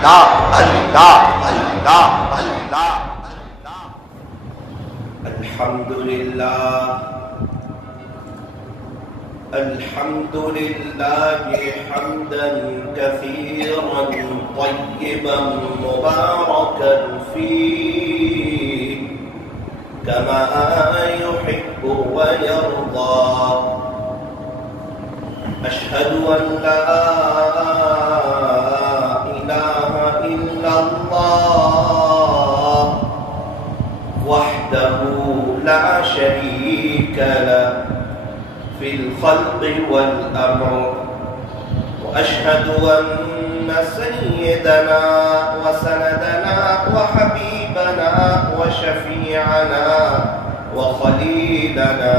اللہ اللہ اللہ اللہ۔ الحمدللہ الحمدللہ حمدا کثیرا طیبا مبارکا فیہ کما يحب ويرضى۔ أشهد أن لا إله إلا الله وحده لا شريك له في الخلق والأمر، وأشهد أن سيدنا وسندنا وحبيبنا وشفيعنا وخليلنا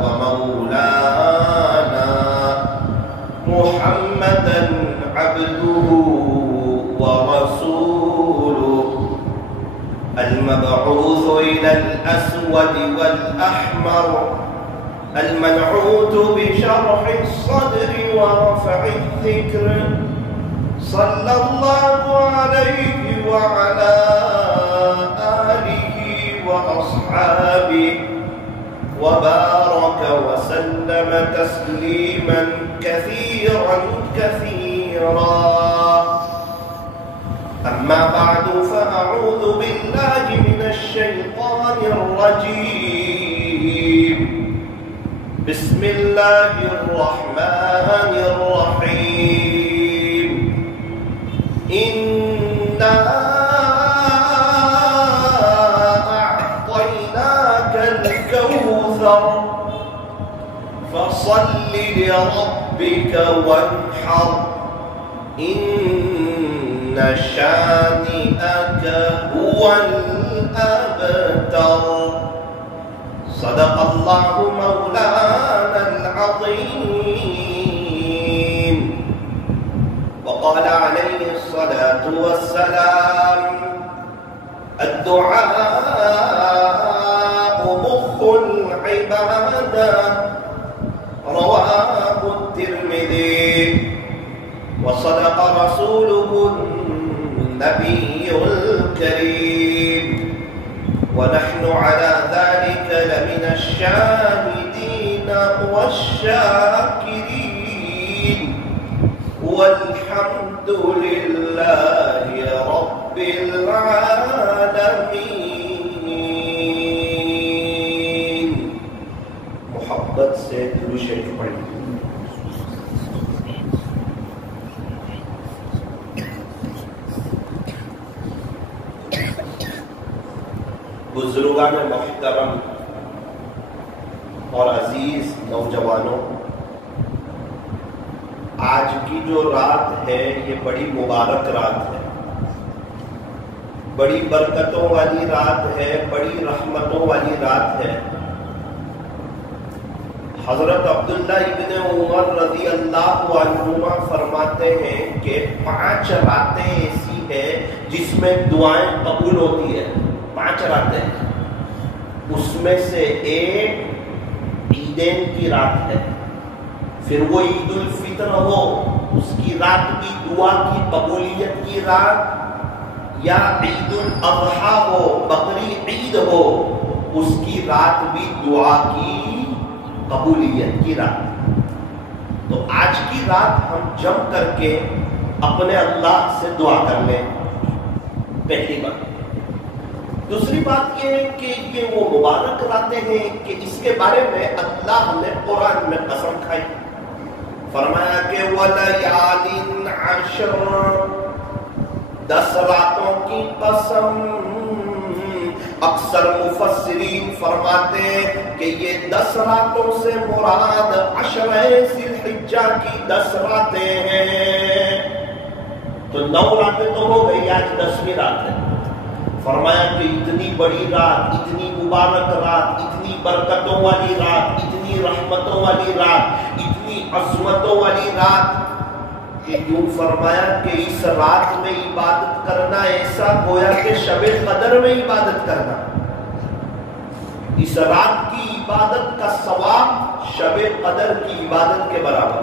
ومولانا محمدا عبده ورسوله المبعوث إلى الأسود والأحمر المنعوت بشرح الصدر ورفع الذكر، صلى الله عليه وعلى آله وأصحابه وبارك وسلم تسليما كثيرا كثيرا، أما بعد فأعوذ بالله من الشيطان الرجيم، بسم الله الرحمن الرحيم، إنا أعطيناك الكوثر فصل لربك وانحر إن شانئك هو الأبتر، صدق الله مولانا العظيم، وقال عليه الصلاة والسلام الدعاء مخ العبادة، رواه الترمذي، وصدق رسوله النبي الكريم، ونحن على ذلك لمن الشاهدين والشاكرين، والحمد لله رب العالمين۔ محبت سے درود شریف پڑھیں۔ بزرگان محترم اور عزیز نوجوانوں، آج کی جو رات ہے یہ بڑی مبارک رات ہے، بڑی برکتوں والی رات ہے، بڑی رحمتوں والی رات ہے۔ حضرت عبداللہ ابن عمر رضی اللہ عنہما فرماتے ہیں کہ 5 راتیں ایسی ہیں جس میں دعائیں قبول ہوتی ہے، 5 راتیں، اس میں سے ایک عیدین کی رات ہے، پھر وہ عید الفطر ہو اس کی رات بھی دعا کی قبولیت کی رات، یا عید الاضحیٰ ہو بقری عید ہو اس کی رات بھی دعا کی قبولیت کی رات۔ تو آج کی رات ہم جم کر کے اپنے اللہ سے دعا کر لیں، پہلی بات۔ دوسری بات یہ ہے کہ یہ وہ مبارک راتیں ہیں کہ اس کے بارے میں اللہ نے قرآن میں قسم کھائی، فرمایا کہ وَلَيَالٍ عَشْرٍ، 10 راتوں کی قسم۔ اکثر مفسرین فرماتے ہیں کہ یہ 10 راتوں سے مراد 10 ذی الحجہ کی 10 راتیں ہیں، تو 9 راتیں تو ہو گئی، آج 10ویں رات ہے۔ فرمایا کہ اتنی بڑی رات، اتنی مبارک رات، اتنی برکتوں والی رات، اتنی رحمتوں والی رات، اتنی عظمتوں والی رات کہ یوں فرمایا کہ اس رات میں عبادت کرنا ایسا گویا کہ شب قدر میں عبادت کرنا، اس رات کی عبادت کا ثواب شب قدر کی عبادت کے برابر۔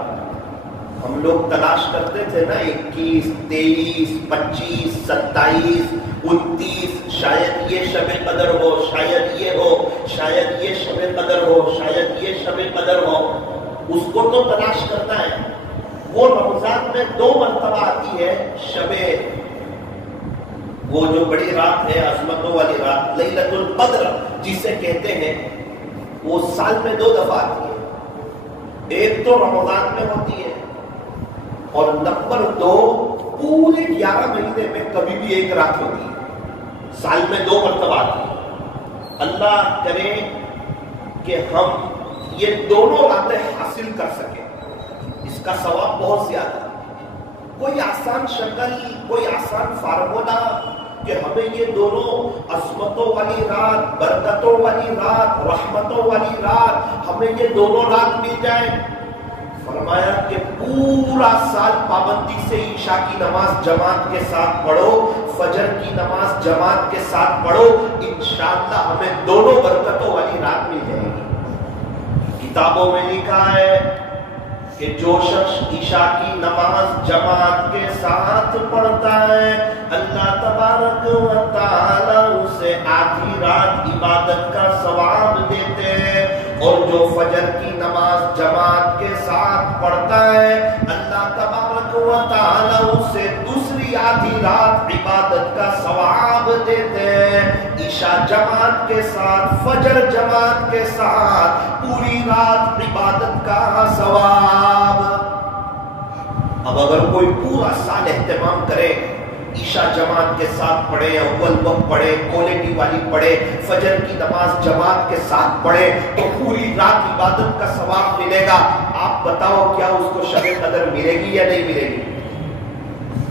ہم لوگ تلاش کرتے تھے نا 21 23 25 27 29 شاید یہ شب قدر ہو، شاید یہ ہو، شاید یہ شب قدر ہو، شاید یہ شب قدر ہو، اس کو تو تلاش کرنا ہے۔ وہ رمضان میں 2 مرتبہ آتی ہے شب، وہ جو بڑی رات ہے، عظمتوں والی رات لیلۃ القدر جسے کہتے ہیں، وہ سال میں 2 دفعہ آتی ہے۔ ایک تو رمضان میں ہوتی ہے، اور نمبر 2 پورے 11 مہینے میں کبھی بھی ایک رات ہوتی ہے، سال میں 2 مرتبہ آتی ہے۔ اللہ کرے کہ ہم یہ دونوں راتیں حاصل کر سکیں، اس کا ثواب بہت زیادہ۔ کوئی آسان شکل، کوئی آسان فارمولا کہ ہمیں یہ دونوں عظمتوں والی رات، برکتوں والی رات، رحمتوں والی رات، ہمیں یہ دونوں رات مل جائیں۔ فرمایا کہ پورا سال پابندی سے عشاء کی نماز جماعت کے ساتھ پڑھو، فجر کی نماز جماعت کے ساتھ پڑھو، انشاءاللہ ہمیں دونوں برکتوں والی رات مل جائے گی۔ کتابوں میں لکھا ہے کہ جو شخص عشاء کی نماز جماعت کے ساتھ پڑھتا ہے، اللہ تبارک و تعالی اسے آدھی رات عبادت کا ثواب دیتے ہیں، اور جو فجر کی نماز جماعت کے ساتھ پڑھتا ہے، اللہ تبارک و تعالی اسے دوسری آدھی رات عبادت کا ثواب دیتے ہیں۔ عشاء جماعت کے ساتھ، فجر جماعت کے ساتھ، پوری رات عبادت کا ثواب۔ اب اگر کوئی پورا سال اہتمام کرے، عشاء جماعت کے ساتھ پڑھے، اول وقت پڑھے، کوالٹی والی پڑھے، فجر کی نماز جماعت کے ساتھ پڑھے، تو پوری رات عبادت کا ثواب ملے گا۔ آپ بتاؤ کیا اس کو شب قدر ملے گی یا نہیں ملے گی؟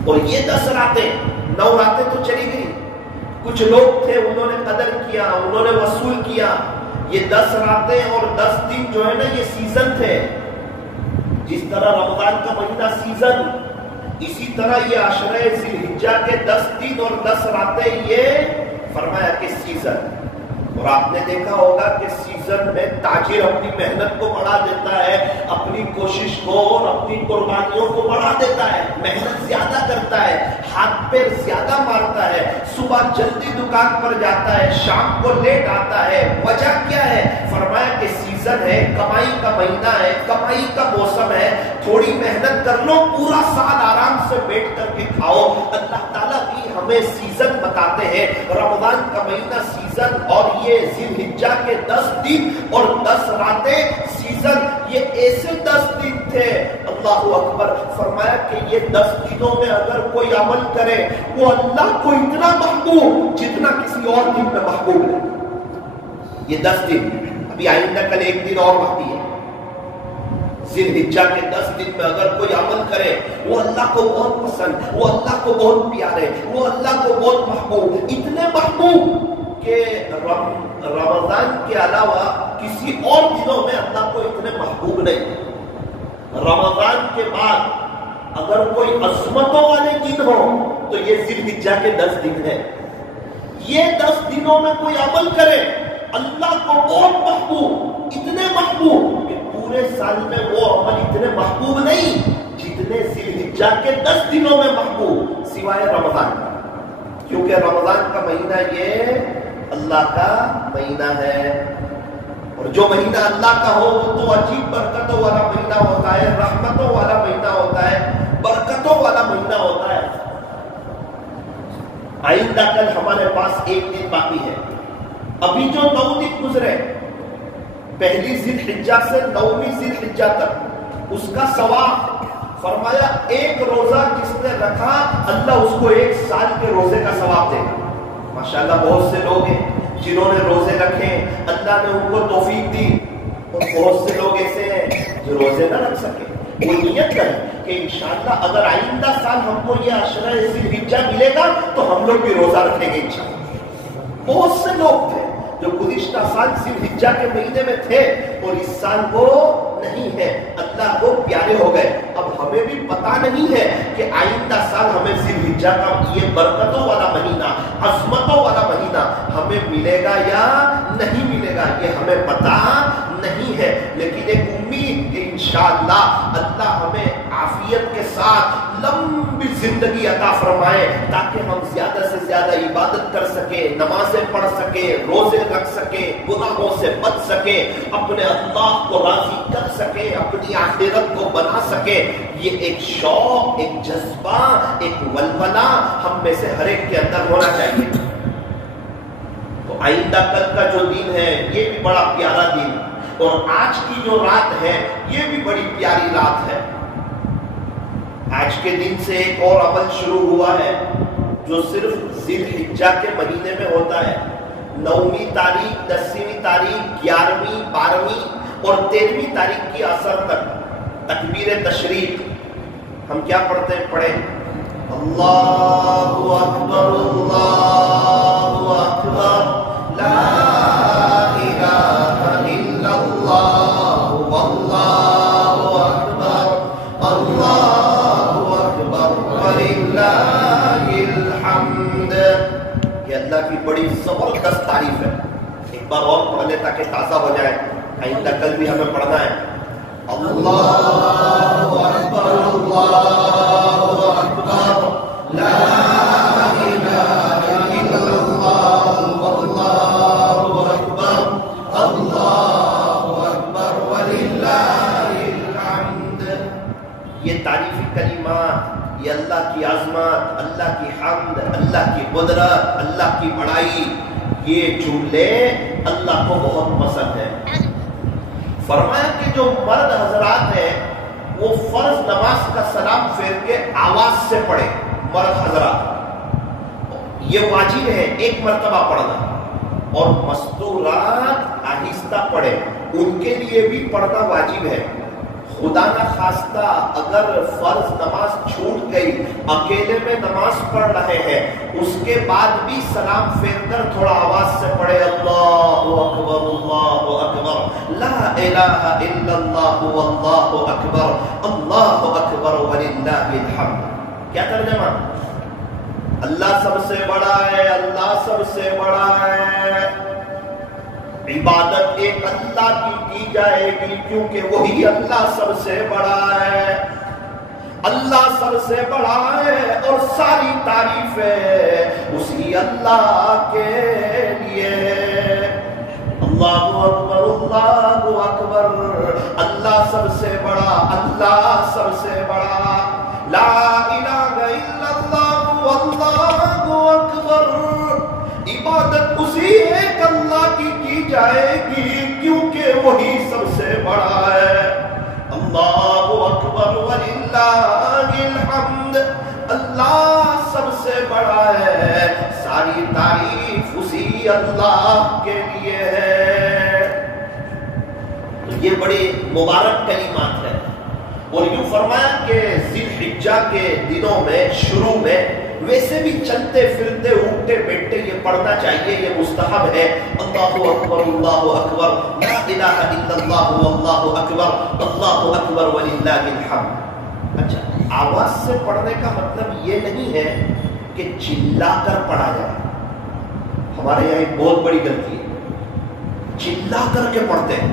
اور یہ 10 راتیں، 9 راتیں تو چلی گئی، کچھ لوگ تھے انہوں نے قدر کیا، انہوں نے وصول کیا۔ یہ 10 راتیں اور 10 دن جو ہے نا، یہ سیزن تھے۔ جس طرح رمضان کا مہینہ سیزن، اسی طرح یہ عشرہ ذی الحجہ کے 10 دن اور 10 راتیں یہ فرمایا کہ سیزن۔ اور آپ نے دیکھا ہوگا کہ سیزن میں تاجر اپنی محنت کو بڑھا دیتا ہے، اپنی کوشش کو اور اپنی قربانیوں کو بڑھا دیتا ہے، محنت زیادہ کرتا ہے، ہاتھ پیر زیادہ مارتا ہے، صبح جلدی دکان پر جاتا ہے، شام کو لیٹ آتا ہے۔ وجہ کیا ہے؟ فرمایا کہ سیزن ہے، کمائی کا مہینہ ہے، کمائی کا موسم ہے، تھوڑی محنت کر لو، پورا سال آرام سے بیٹھ کر کے کھاؤ۔ اللہ تعالیٰ بھی ہمیں سیزن بتاتے ہیں، رمضان کا مہینہ سیزن، اور یہ ذی الحجہ کے 10 دن اور 10 راتیں سیزن، یہ ایسے 10 دن تھے۔ اللہ اکبر، فرمایا کہ یہ 10 دنوں میں اگر کوئی عمل کرے، وہ اللہ کو اتنا محبوب جتنا کسی اور دن میں محبوب ہے۔ یہ 10 دن، ابھی آئندہ کل 1 دن اور باقی ہے۔ ذی الحجہ کے 10 دن میں اگر کوئی عمل کرے، وہ اللہ کو بہت پسند، وہ اللہ کو بہت پیارے، وہ اللہ کو بہت محبوب، اتنے محبوب کہ رمضان کے علاوہ کسی اور دنوں میں اللہ کو اتنے محبوب نہیں۔ رمضان کے بعد اگر کوئی عظمتوں والے دن ہو تو یہ ذی الحجہ کے 10 دن ہیں۔ یہ 10 دنوں میں کوئی عمل کرے، اللہ کو بہت محبوب، اتنے محبوب کہ پورے سال میں وہ عمل اتنے محبوب نہیں جتنے ذی الحجہ کے 10 دنوں میں محبوب، سوائے رمضان کا، کیونکہ رمضان کا مہینہ یہ اللہ کا مہینہ ہے، اور جو مہینہ اللہ کا ہو وہ تو عجیب برکتوں والا مہینہ ہوتا ہے، رحمتوں والا مہینہ ہوتا ہے، برکتوں والا مہینہ ہوتا ہے۔ آئندہ کل ہمارے پاس 1 دن باقی ہے۔ ابھی جو 9 دن گزرے، پہلی ذی الحجہ سے 9ویں ذی الحجہ تک، اس کا ثواب فرمایا 1 روزہ جس نے رکھا، اللہ اس کو 1 سال کے روزے کا ثواب دے گا۔ ماشاءاللہ بہت سے لوگ ہیں جنہوں نے روزے رکھے، اللہ نے ان کو توفیق دی، اور بہت سے لوگ ایسے ہیں جو روزے نہ رکھ سکے۔ وہ نیت کریں کہ انشاءاللہ اگر آئندہ سال ہم کو یہ عشرہ ذی الحجہ ملے گا تو ہم لوگ بھی روزہ رکھیں گے انشاءاللہ۔ بہت سے لوگ تھے جو گزشتہ سال ذی الحجہ کے مہینے میں تھے اور اس سال وہ نہیں ہے، اللہ کو پیارے ہو گئے۔ اب ہمیں بھی پتا نہیں ہے کہ آئندہ سال ہمیں ذی الحجہ کا یہ برکتوں والا مہینہ، عظمتوں والا مہینہ ہمیں ملے گا یا نہیں ملے گا، یہ ہمیں پتا نہیں ہے، لیکن ایک امید کہ انشاءاللہ اللہ ہمیں عافیت जिंदगी अता फरमाए ताकि हम ज्यादा से ज्यादा इबादत कर सके, नमाजें पढ़ सके, रोजे रख सके, गुनाहों से बच सके, अपने अल्लाह को राजी कर सके, अपनी आखिरत को बना सके। ये एक शौक, एक जज्बा, एक वलवला हम में से हर एक के अंदर होना चाहिए। तो आइंदा कल का जो दिन है ये भी बड़ा प्यारा दिन, और आज की जो रात है ये भी बड़ी प्यारी रात है। आज के दिन से एक और अमल शुरू हुआ है जो सिर्फ ज़िलहिज्जा के महीने में होता है। 9वीं तारीख, 10वीं तारीख, 11वीं, 12वीं और 13वीं तारीख की असर तक तकबीर तशरीक हम क्या पढ़ते हैं? पढ़े अल्लाहु अकबर, अल्लाहु अकबर, ला इलाहा इल्लल्लाह, वल्लाहु अकबर, अल्लाहु अकबर वलिल्लाहिल हम्द। ये अल्लाह की बड़ी जबरदस्त तारीफ है। एक बार और पढ़ ले ताकि ताज़ा हो जाए, आइंदा कल भी हमें पढ़ना है। अल्लाहु अकबर, अल्लाहु अकबर, ला इलाहा इल्लल्लाह, वल्लाहु अकबर, अल्लाहु अकबर वलिल्लाहिल हम्द। ये तारीफी कलिमात, ये अल्लाह की आज़मत, अल्लाह की हम्द, अल्लाह की कुदरत, अल्लाह की बड़ाई, ये जुमले अल्लाह को बहुत पसंद है। फरमाया कि जो मर्द हजरात है वो फर्ज नमाज का सलाम फेर के आवाज से पढ़े। मर्द हजरात ये वाजिब है एक मर्तबा पढ़ना, और मस्तूरात आहिस्ता पढ़े, उनके लिए भी पढ़ना वाजिब है। खुदा ना खास्ता अगर फर्ज नमाज छूट गई, अकेले में नमाज पढ़ रहे हैं, उसके बाद भी सलाम फेर कर थोड़ा आवाज से पढ़े अल्लाहु अकबर, अल्लाहु अकबर, ला इलाहा इल्लल्लाह, वल्लाहु अकबर, अल्लाहु अकबर वलिल्लाहिल हम्द। क्या तर्जुमा? अल्लाह सबसे बड़ा है, अल्लाह सबसे बड़ा है। इबादत एक अल्लाह की जाएगी क्योंकि वही अल्लाह सबसे बड़ा है। अल्लाह सबसे बड़ा है और सारी तारीफें उसी अल्लाह के लिए। अल्लाहु अकबर, अल्लाहु अकबर, अल्लाह सबसे बड़ा, अल्लाह सबसे बड़ा, ला इलाहा इल्लल्लाह, अल्लाहु अकबर। इबादत उसी एक अल्लाह की जाएगी क्योंकि वही सबसे बड़ा है। अल्लाहु अकबर वलिल्लाहिल हम्द, अल्लाह सबसे बड़ा है, सारी तारीफ उसी अल्लाह के लिए है। तो ये बड़े मुबारक कलिमात है। और यूं फरमाया कि ज़िलहिज्जा के दिनों में शुरू में वैसे भी चलते फिरते उठते बैठते ये पढ़ना चाहिए, ये मुस्तहब है। अल्लाहु अकबर, अल्लाहु अकबर, ला इलाहा इल्लल्लाह, वल्लाहु अकबर, अल्लाहु अकबर वलिल्लाहिल हम्द। अच्छा, आवाज से पढ़ने का मतलब ये नहीं है कि चिल्लाकर पढ़ा जाए। हमारे यहाँ एक बहुत बड़ी गलती है, चिल्ला करके पढ़ते हैं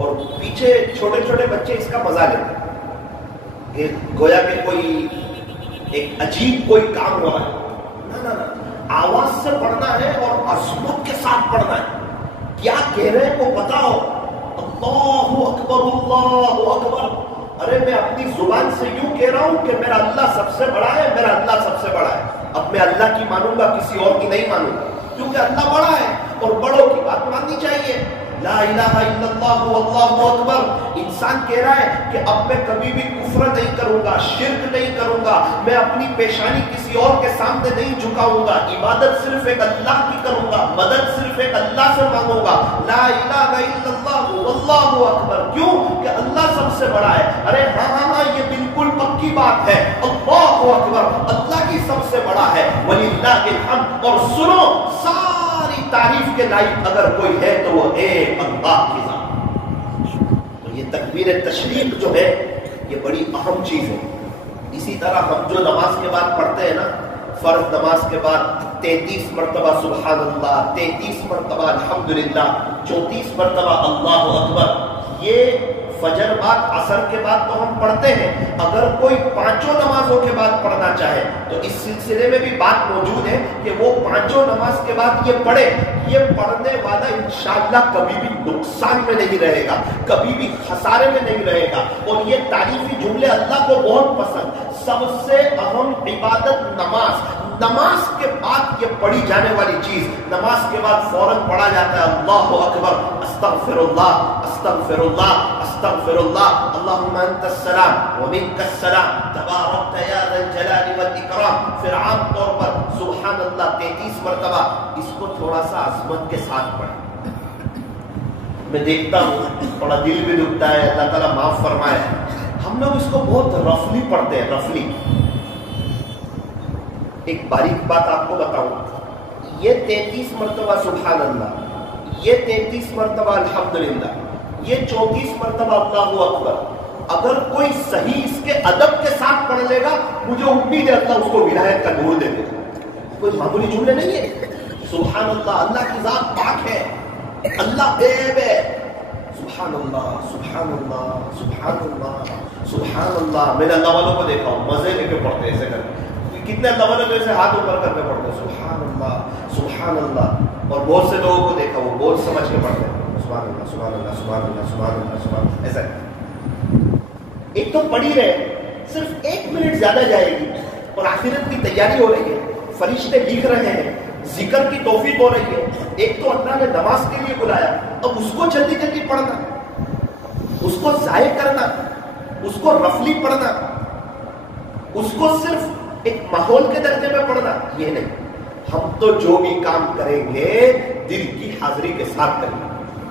और पीछे छोटे छोटे बच्चे इसका मजा लेते हैं, गोया के कोई एक अजीब कोई काम हो रहा है। ना ना ना, आवाज से पढ़ना है और अज़मत के साथ पढ़ना है। क्या कह रहे हैं वो बताओ। अल्लाहु अकबर, अल्लाहु अकबर। अरे मैं अपनी जुबान से यूं कह रहा हूं कि मेरा अल्लाह सबसे बड़ा है, मेरा अल्लाह सबसे बड़ा है। अब मैं अल्लाह की मानूंगा, किसी और की नहीं मानूंगा, क्योंकि अल्लाह बड़ा है और बड़ों की बात माननी चाहिए। ला इलाहा इल्लल्लाह, अल्लाहु अकबर। इंसान कह रहा है कि अब मैं कभी भी कुफ्र नहीं करूंगा, शिर्क नहीं करूंगा, मैं अपनी पेशानी किसी और के सामने नहीं झुकाऊंगा, इबादत सिर्फ एक अल्लाह की करूंगा, मदद सिर्फ एक अल्लाह से मांगूंगा। ला इलाहा इल्लल्लाह, अल्लाहु अकबर। क्यों? कि अल्लाह सबसे बड़ा है। अरे हाँ हाँ हाँ, ये बिल्कुल पक्की बात है। अल्लाहु अकबर, अल्लाह की सबसे बड़ा है, वलिल्लाहिल हम्द। और सुनो, सारी तारीफ के लायक अगर कोई है तो वो एक अल्लाह की जात। तो ये तकबीर तशरीक जो है ये बड़ी अहम चीज है। इसी तरह हम जो नमाज के बाद पढ़ते हैं ना, फर्ज नमाज के बाद 33 मरतबा सुभान अल्लाह, 33 मरतबा अल्हम्दुलिल्लाह, 34 मरतबा अल्लाहु अकबर, ये फजर बाद असर के बाद तो हम पढ़ते हैं, अगर कोई पांचों नमाजों के बाद पढ़ना चाहे तो इस सिलसिले में भी बात मौजूद है कि वो पांचों नमाज के बाद ये पढ़े। ये पढ़ने वाला इंशाअल्लाह कभी भी नुकसान में नहीं रहेगा, कभी भी खसारे में नहीं रहेगा। और ये तारीफी जुमले अल्लाह को बहुत पसंद। सबसे अहम इबादत नमाज, नमाज के बाद ये पढ़ी जाने वाली चीज, नमाज के बाद फौरन पढ़ा जाता है अल्लाहु अकबर, अस्तगफिरुल्लाह अस्तगफिरुल्लाह अस्तगफिरुल्लाह, अल्लाहुम्मा अंतस सलाम व मिनकस सलाम, तबारकत या ज़ल जलाली वल इकराम। फिर आम तौर पर सुभान अल्लाह 33 मरतबा। इसको थोड़ा सा अज़मत के साथ पढ़ें। मैं देखता हूँ थोड़ा दिल भी दुखता है, अल्लाह ताला माफ फरमाए, हम लोग इसको बहुत रफली पढ़ते हैं, रफली। एक बारीक बात आपको बताऊं, ये 33 मरतबा सुभान अल्लाह, ये 33 मरतबा अल्हम्दुलिल्लाह, ये 34 मरतबा अल्लाहु अकबर, अगर कोई सही इसके अदब के साथ पढ़ लेगा, मुझे उम्मीद है अल्लाह उसको विलायत का नूर दे देगा। कोई मामूली जुमले नहीं है। सुभान अल्लाह, अल्लाह की जात पाक है, अल्लाह बेब है। सुभान अल्लाह सुभान अल्लाह सुभान अल्लाह सुभान अल्लाह। मैंने अल्लाह वालों को देखा हूँ मजे लेके पढ़ते ऐसे करके, कितने अल्लाह वालों ऐसे हाथ ऊपर करके पढ़ते सुभान अल्लाह सुभान अल्लाह। और बहुत से लोगों को देखा वो बहुत समझ के पढ़ते हैं सुभान अल्लाह सुभान अल्लाह सुभान अल्लाह सुभान अल्लाह सुभान। ऐसा एक तो पढ़ी रहे, सिर्फ 1 मिनट ज्यादा जाएगी और आखिरत की तैयारी हो रही है, फरिश्ते लिख रहे हैं, जिक्र की तौफीक हो रही है। एक तो अल्लाह ने नमाज के लिए बुलाया, अब उसको जल्दी जल्दी पढ़ना, उसको जाये करना, उसको रफली पढ़ना, उसको सिर्फ एक माहौल के दर्जे में पढ़ना, ये नहीं। हम तो जो भी काम करेंगे दिल की हाजिरी के साथ करेंगे।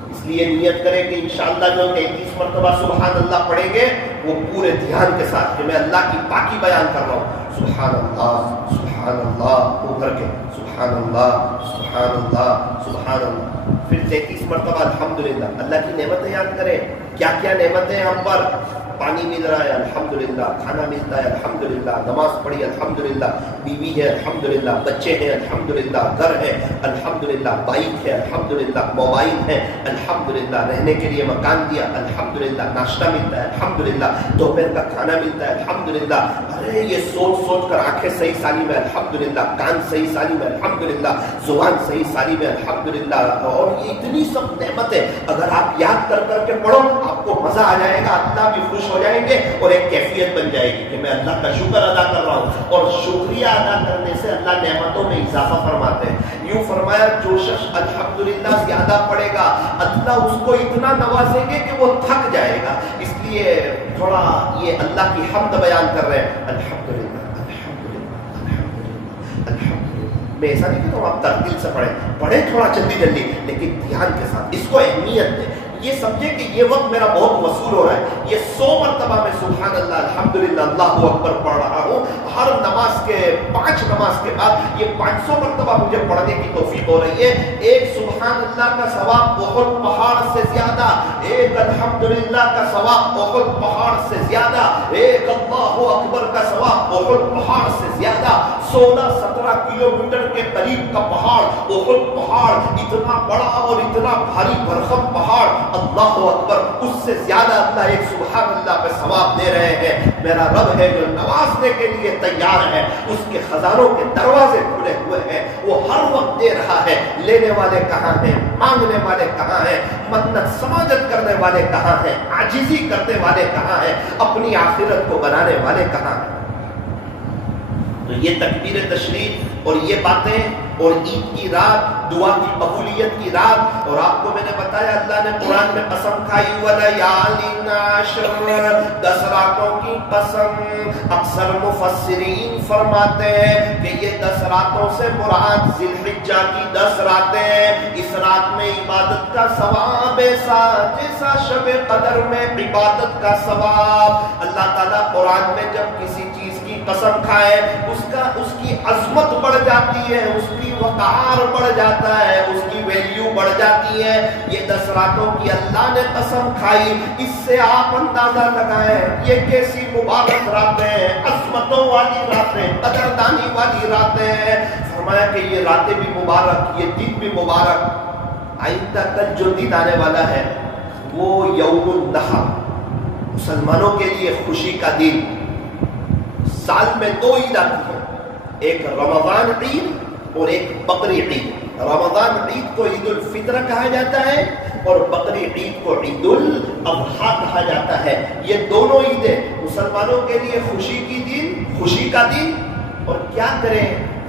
इसलिए नियत करें कि इंशाअल्लाह जो 33 मरतबा सुभान अल्लाह पढ़ेंगे वो पूरे ध्यान के साथ कि मैं अल्लाह की पाकी बयान कर रहा हूँ। सुभान अल्लाह उभर के सुभान अल्लाह सुभान अल्लाह सुभान अल्लाह। फिर 33 मरतबा अल्हम्दुलिल्लाह। अल्लाह की नेमतें याद करें, क्या क्या नेमतें हम पर। पानी मिल रहा है अल्हम्दुलिल्लाह, खाना मिलता है अल्हम्दुलिल्लाह, नमाज पढ़ी अल्हम्दुलिल्लाह, बीवी है अल्हम्दुलिल्लाह, बच्चे हैं अल्हम्दुलिल्लाह, घर है अल्हम्दुलिल्लाह, बाइक है अल्हम्दुलिल्लाह, मोबाइल है अल्हम्दुलिल्लाह, रहने के लिए मकान दिया अल्हम्दुलिल्लाह, नाश्ता मिलता है अल्हम्दुलिल्लाह, दोपहर का खाना मिलता है अल्हम्दुलिल्लाह। अरे ये सोच सोच कर आंखें सही साली में अल्हम्दुलिल्लाह, कान सही साली में अल्हम्दुलिल्लाह, जुबान सही साली में अल्हम्दुलिल्लाह। और ये इतनी सब नेमतें अगर आप याद कर करके पढ़ो आपको मजा आ जाएगा, अल्लाह भी खुश हो जाएंगे और एक कैफियत बन जाएगी कि मैं अल्लाह का शुक्र अदा कर रहा हूँ। और शुक्रिया अदा करने से अल्लाह नेमतों में इजाफा फरमाते हैं। यूं फरमाया जो शख्स अल्हम्दुलिल्लाह ज्यादा पढ़ेगा अल्लाह उसको इतना नवाजेंगे कि वो थक जाएगा। इसलिए थोड़ा ये अल्लाह की हम्द बयान कर रहे हैं अल्हम्दुलिल्लाह अल्हम्दुलिल्लाह अल्हम्दुलिल्लाह अल्हम्दुलिल्लाह। मैं ऐसा नहीं कहता हूँ आप तरतीब से पढ़े थोड़ा जल्दी जल्दी, लेकिन ध्यान के साथ इसको अहमियत दें। ये समझे कि ये वक्त मेरा बहुत वसूल हो रहा है। ये 100 मरतबा मैं सुभान अल्लाह अल्हम्दुलिल्लाह अल्लाहु अकबर पढ़ रहा हूँ। हर नमाज के 5 नमाज के बाद ये 500 मरतबा मुझे पढ़ने की तौफीक हो रही है। एक सुभान अल्लाह का सवाब बहुत पहाड़ से ज्यादा, एक अल्हम्दुलिल्लाह का सवाब बहुत पहाड़ से ज्यादा, एक अल्लाहु अकबर का सवाब बहुत पहाड़ से ज्यादा। 16-17 किलोमीटर के करीब का पहाड़, बहुत पहाड़, इतना बड़ा और इतना भारी भरकम पहाड़, अल्लाहु अकबर, उससे ज्यादा अल्लाह एक सुभान अल्लाह पे सवाब दे रहे हैं। मेरा रब है जो नवाजने के लिए तैयार है, उसके खजानों के दरवाजे खुले हुए हैं, वो हर वक्त दे रहा है। लेने वाले कहाँ हैं, मांगने वाले कहाँ हैं, मन्नत समाजत करने वाले कहाँ हैं, आजिजी करने वाले कहाँ हैं, अपनी आखिरत को बनाने वाले कहाँ हैं। तो ये तकबीर तशरीफ और ये बातें और ईद की रात, दुआ की कबूलियत की रात। और आपको मैंने बताया अल्लाह ने कुरान में कसम खाई वलयालिन अश्र, 10 रातों की कसम। अक्सर मुफस्सिरीन फरमाते हैं कि ये 10 रातों से मुराद जिलहिज्जा की 10 रातें। इस रात में इबादत का सवाब ऐसा जैसा शब कदर में इबादत का सवाब। अल्लाह ताला कुरान में जब किसी चीज की कसम खाए उसकी अजमत बढ़ जाती है, उसकी वक़ार बढ़ जाता है, उसकी वैल्यू बढ़ जाती है। ये 10 रातों की अल्लाह ने कसम खाई, इससे आप अंदाजा लगाएं ये कैसी मुबारक रातें, अजमतों वाली रातें, कदरदानी वाली रातें। फरमाया कि ये रातें भी मुबारक, ये दिन भी मुबारक। आइंदा कल जो दिन आने वाला है वो यौमुन नहर, مسلمانوں کے لیے خوشی کا دن، سال میں 2 عید آتی ہے، ایک رمضان عید اور ایک بقری عید۔ رمضان عید کو عید الفطر کہا جاتا ہے اور بقری عید کو عید الاضحیٰ کہا جاتا ہے۔ یہ دونوں عیدیں مسلمانوں کے لیے خوشی کا دن۔ اور کیا کریں؟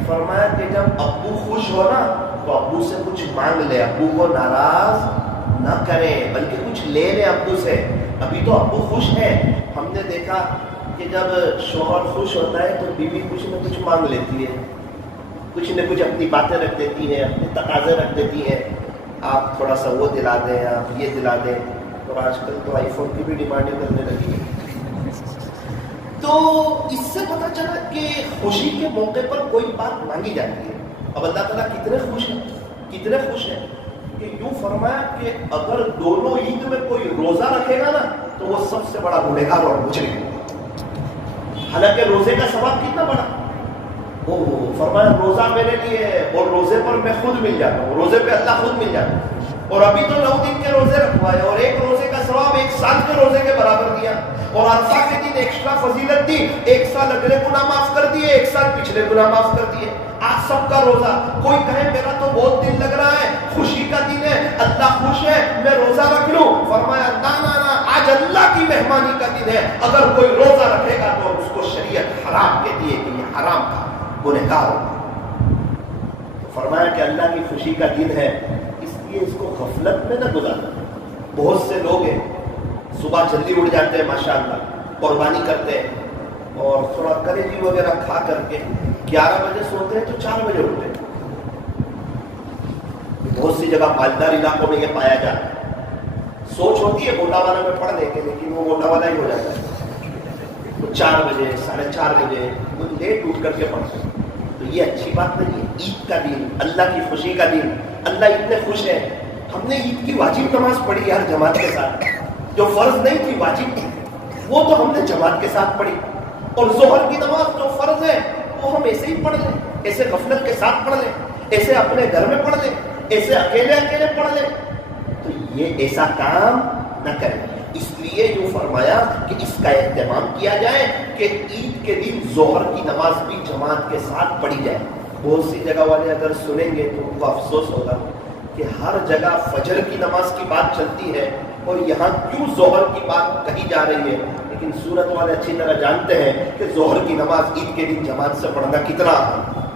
فرمایا کہ جب ابو خوش ہو نا تو ابو سے کچھ مانگ لے، ابو کو ناراض نہ کریں بلکہ کچھ لے لیں ابو سے۔ ابھی تو ابو خوش ہے، ہم نے دیکھا کہ جب شوہر خوش ہوتا ہے تو بیوی کچھ نہ کچھ مانگ لیتی ہے، کچھ نہ کچھ اپنی باتیں رکھ دیتی ہیں، اپنے تقاضے رکھ دیتی ہیں، آپ تھوڑا سا وہ دلا دیں، آپ یہ دلا دیں۔ اور آج کل تو آئی فون کی بھی ڈیمانڈیں کرنے لگی ہے۔ تو اس سے پتہ چلا کہ خوشی کے موقع پر کوئی بات مانگی جاتی ہے۔ اب اللہ تعالیٰ کتنے خوش ہیں کہ یوں فرمایا کہ اگر دونوں عید میں کوئی روزہ رکھے گا نا تو وہ سب سے بڑا گنہگار اور مجرم ہوگا۔ حالانکہ روزے کا ثواب کتنا بڑا، فرمایا روزہ میرے لیے اور روزے پر میں خود مل جاتا ہوں، روزے پہ اللہ خود مل جاتا ہے۔ اور ابھی تو 9 دن کے روزے رکھوائے اور ایک روزے کا ثواب 1 سال کے روزے کے برابر دیا، اور عرفہ کے دن ایکسٹرا فضیلت دی، 1 سال اگلے گناہ معاف کر دیے، 1 سال پچھلے گناہ معاف کر دیے۔ آج سب کا روزہ، کوئی کہے میرا تو بہت دل لگ رہا ہے، خوشی کا دن ہے، اللہ خوش ہے، میں روزہ رکھ لوں۔ فرمایا نا نا نا، آج اللہ کی مہمانی کا دن ہے، اگر کوئی روزہ رکھے گا تو اس کو شریعت حرام کہتی ہے کہ یہ حرام کا گنہگار ہوگا۔ فرمایا کہ اللہ کی خوشی کا دن ہے، اس لیے اس کو غفلت میں نہ گزارنا۔ بہت سے لوگ ہیں صبح جلدی اٹھ جاتے ہیں ماشاءاللہ، قربانی کرتے ہیں اور تھوڑا کلیجی وغیرہ کھا کر کے 11 بجے سوتے ہیں تو 4 بجے اٹھتے ہیں۔ بہت سی جگہ مالدار علاقوں میں یہ پایا جاتا ہے۔ سوچ ہوتی ہے گوٹا والا میں پڑھنے کے، لیکن وہ گوٹا والا ہی ہو جاتا ہے، تو 4 بجے 4:30 بجے وہ لیٹ اٹھ کر کے پڑھتے ہیں۔ تو یہ اچھی بات نہیں ہے۔ عید کا دن، اللہ کی خوشی کا دن، اللہ اتنے خوش ہے۔ ہم نے عید کی واجب نماز پڑھی یار جماعت کے ساتھ، جو فرض نہیں تھی واجب تھی وہ تو ہم نے جماعت کے ساتھ پڑھی، اور ظہر کی نماز جو فرض ہے وہ ہم ایسے ہی پڑھ لیں، ایسے غفلت کے ساتھ پڑھ لیں، ایسے اپنے گھر میں پڑھ لیں، ایسے اکیلے پڑھ لیں۔ تو یہ ایسا کام نہ کریں۔ اس لیے جو فرمایا کہ اس کا اہتمام کیا جائے کہ عید کے دن ظہر کی نماز بھی جماعت کے ساتھ پڑھی جائے۔ بہت سی جگہ والے اگر سنیں گے تو ان کو افسوس ہوگا کہ ہر جگہ فجر کی نماز کی بات چلتی ہے اور یہاں کیوں ظہر کی بات کہی جا رہی ہے، لیکن سورت والے اچھی طرح جانتے ہیں کہ ظہر کی نماز عید کے دن جماعت سے پڑھنا کتنا ہے۔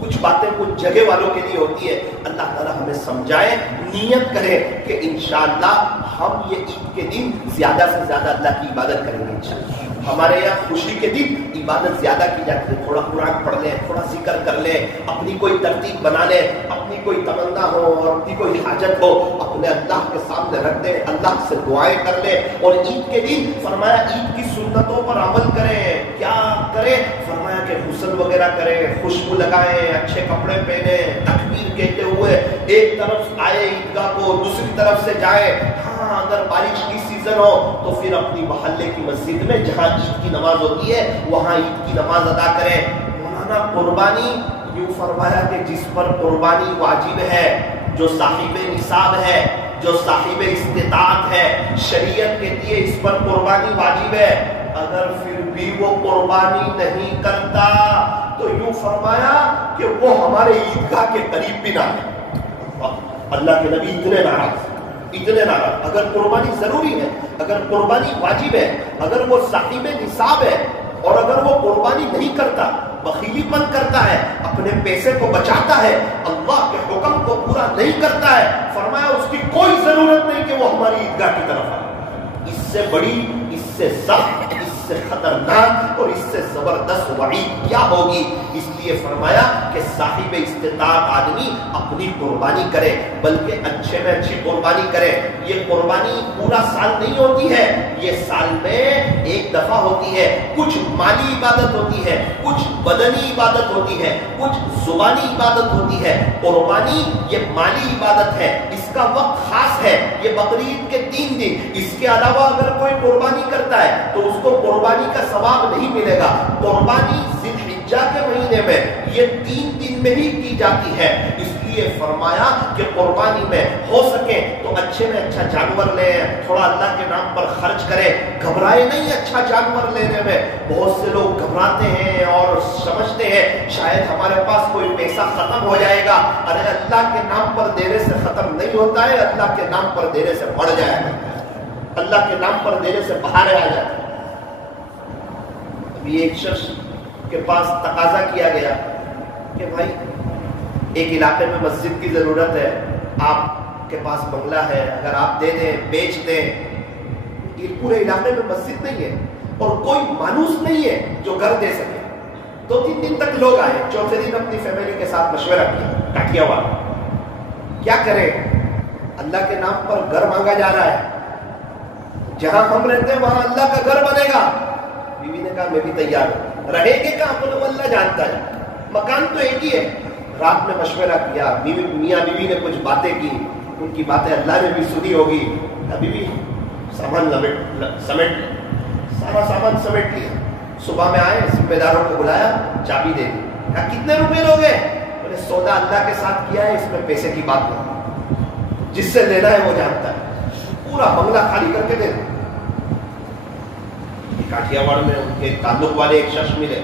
کچھ باتیں کچھ جگہ والوں کے لیے ہوتی ہے، اللہ تعالیٰ ہمیں سمجھائے، نیت کرے کہ انشاءاللہ ہم یہ عید کے دن زیادہ سے زیادہ اللہ کی عبادت کریں گے انشاءاللہ۔ ہمارے یہاں خوشی کے دن عبادت زیادہ کی جاتی ہے، تھوڑا قرآن پڑھ لیں، تھوڑا ذکر کر لیں، اپنی کوئی ترتیب بنا لیں، اپنی کوئی تمنا ہو اور اپنی کوئی حاجت ہو اپنے اللہ کے سامنے رکھ دیں، اللہ سے دعائیں کر لیں۔ اور عید کے دن فرمایا عید کی سنتوں پر عمل کریں۔ کیا کریں؟ فرمایا کہ غسل وغیرہ کریں، خوشبو لگائیں، اچھے کپڑے پہنے، تکبیر کہتے ہوئے ایک طرف آئے عیدگاہ کو، دوسری طرف سے جائے۔ ہاں اگر بارش کی سیزن ہو تو پھر اپنی محلے کی مسجد میں جہاں عید کی نماز ہوتی ہے وہاں عید کی نماز ادا کریں۔ مولانا قربانی یوں فرمایا کہ جس پر قربانی واجب ہے، جو صاحب نصاب ہے، جو صاحب استطاعت ہے، شریعت کہتی ہے اس پر قربانی واجب ہے، اگر پھر بھی وہ قربانی نہیں کرتا تو یوں فرمایا کہ وہ ہمارے عیدگاہ کے قریب بھی نہ ہے۔ اللہ کے نبی اتنے ناراض۔ اگر قربانی ضروری ہے، اگر قربانی واجب ہے، اگر وہ صاحب نصاب ہے اور اگر وہ قربانی نہیں کرتا، بخیلی پن کرتا ہے، اپنے پیسے کو بچاتا ہے، اللہ کے حکم کو پورا نہیں کرتا ہے، فرمایا اس کی کوئی ضرورت نہیں کہ وہ ہماری عیدگاہ کی طرف آئے۔ اس سے بڑی، اس سے سخت، اس سے خطرناک اور اس سے زبردست وعید کیا ہوگی؟ اس لیے فرمایا کہ صاحب استطاعت آدمی اپنی قربانی کرے، بلکہ اچھے میں اچھی قربانی کرے۔ یہ قربانی پورا سال نہیں ہوتی ہے، یہ سال میں ایک دفعہ ہوتی ہے۔ کچھ مالی عبادت ہوتی ہے، کچھ بدنی عبادت ہوتی ہے، کچھ زبانی عبادت ہوتی ہے۔ قربانی یہ مالی عبادت ہے، اس کا وقت خاص ہے، یہ بقرعید کے 3 دن۔ اس کے علاوہ اگر کوئی قربانی کرتا ہے تو اس کو قربانی کا ثواب نہیں ملے گا۔ قربانی ذی الحجہ کے مہینے میں یہ 3 دن میں ہی کی جاتی ہے، اس لیے لیے فرمایا کہ قربانی میں ہو سکے تو اچھے میں اچھا جانور لیں، تھوڑا اللہ کے نام پر خرچ کریں، گھبرائے نہیں اچھا جانور لینے میں۔ بہت سے لوگ گھبراتے ہیں اور سمجھتے ہیں شاید ہمارے پاس کوئی پیسہ ختم ہو جائے گا۔ ارے اللہ کے نام پر دینے سے ختم نہیں ہوتا ہے، اللہ کے نام پر دینے سے بڑھ جائے گا، اللہ کے نام پر دینے سے باہر آ جاتا ہے۔ ابھی ایک شخص کے پاس تقاضا کیا گیا کہ بھائی ایک علاقے میں مسجد کی ضرورت ہے، آپ کے پاس بنگلہ ہے، اگر آپ دے دیں، بیچ دیں، یہ پورے علاقے میں مسجد نہیں ہے اور کوئی مانوس نہیں ہے جو گھر دے سکے۔ 2-3 دن تک لوگ آئے، چوتھے دن اپنی فیملی کے ساتھ مشورہ کیا کاٹیا والا کیا کریں، اللہ کے نام پر گھر مانگا جا رہا ہے، جہاں ہم رہتے ہیں وہاں اللہ کا گھر بنے گا۔ بیوی نے کہا میں بھی تیار ہوں، رہیں گے کہاں تو اللہ جانتا ہے، مکان تو ایک ہی ہے۔ رات میں مشورہ کیا، میاں بیوی نے کچھ باتیں کی، ان کی باتیں اللہ نے بھی سنی ہوگی۔ ابھی بھی سامان سمیٹ سارا سامان سمیٹ لیا۔ صبح میں آئے، ذمہ داروں کو بلایا، چابی دے دی، کہا کتنے روپے لوگے؟ بولے سودا اللہ کے ساتھ کیا ہے، اس میں پیسے کی بات نہیں، جس سے لینا ہے وہ جانتا ہے، پورا بنگلہ خالی کر کے دے دو۔ کاٹیا واڑ میں ان کے تعلق والے ایک شخص ملے،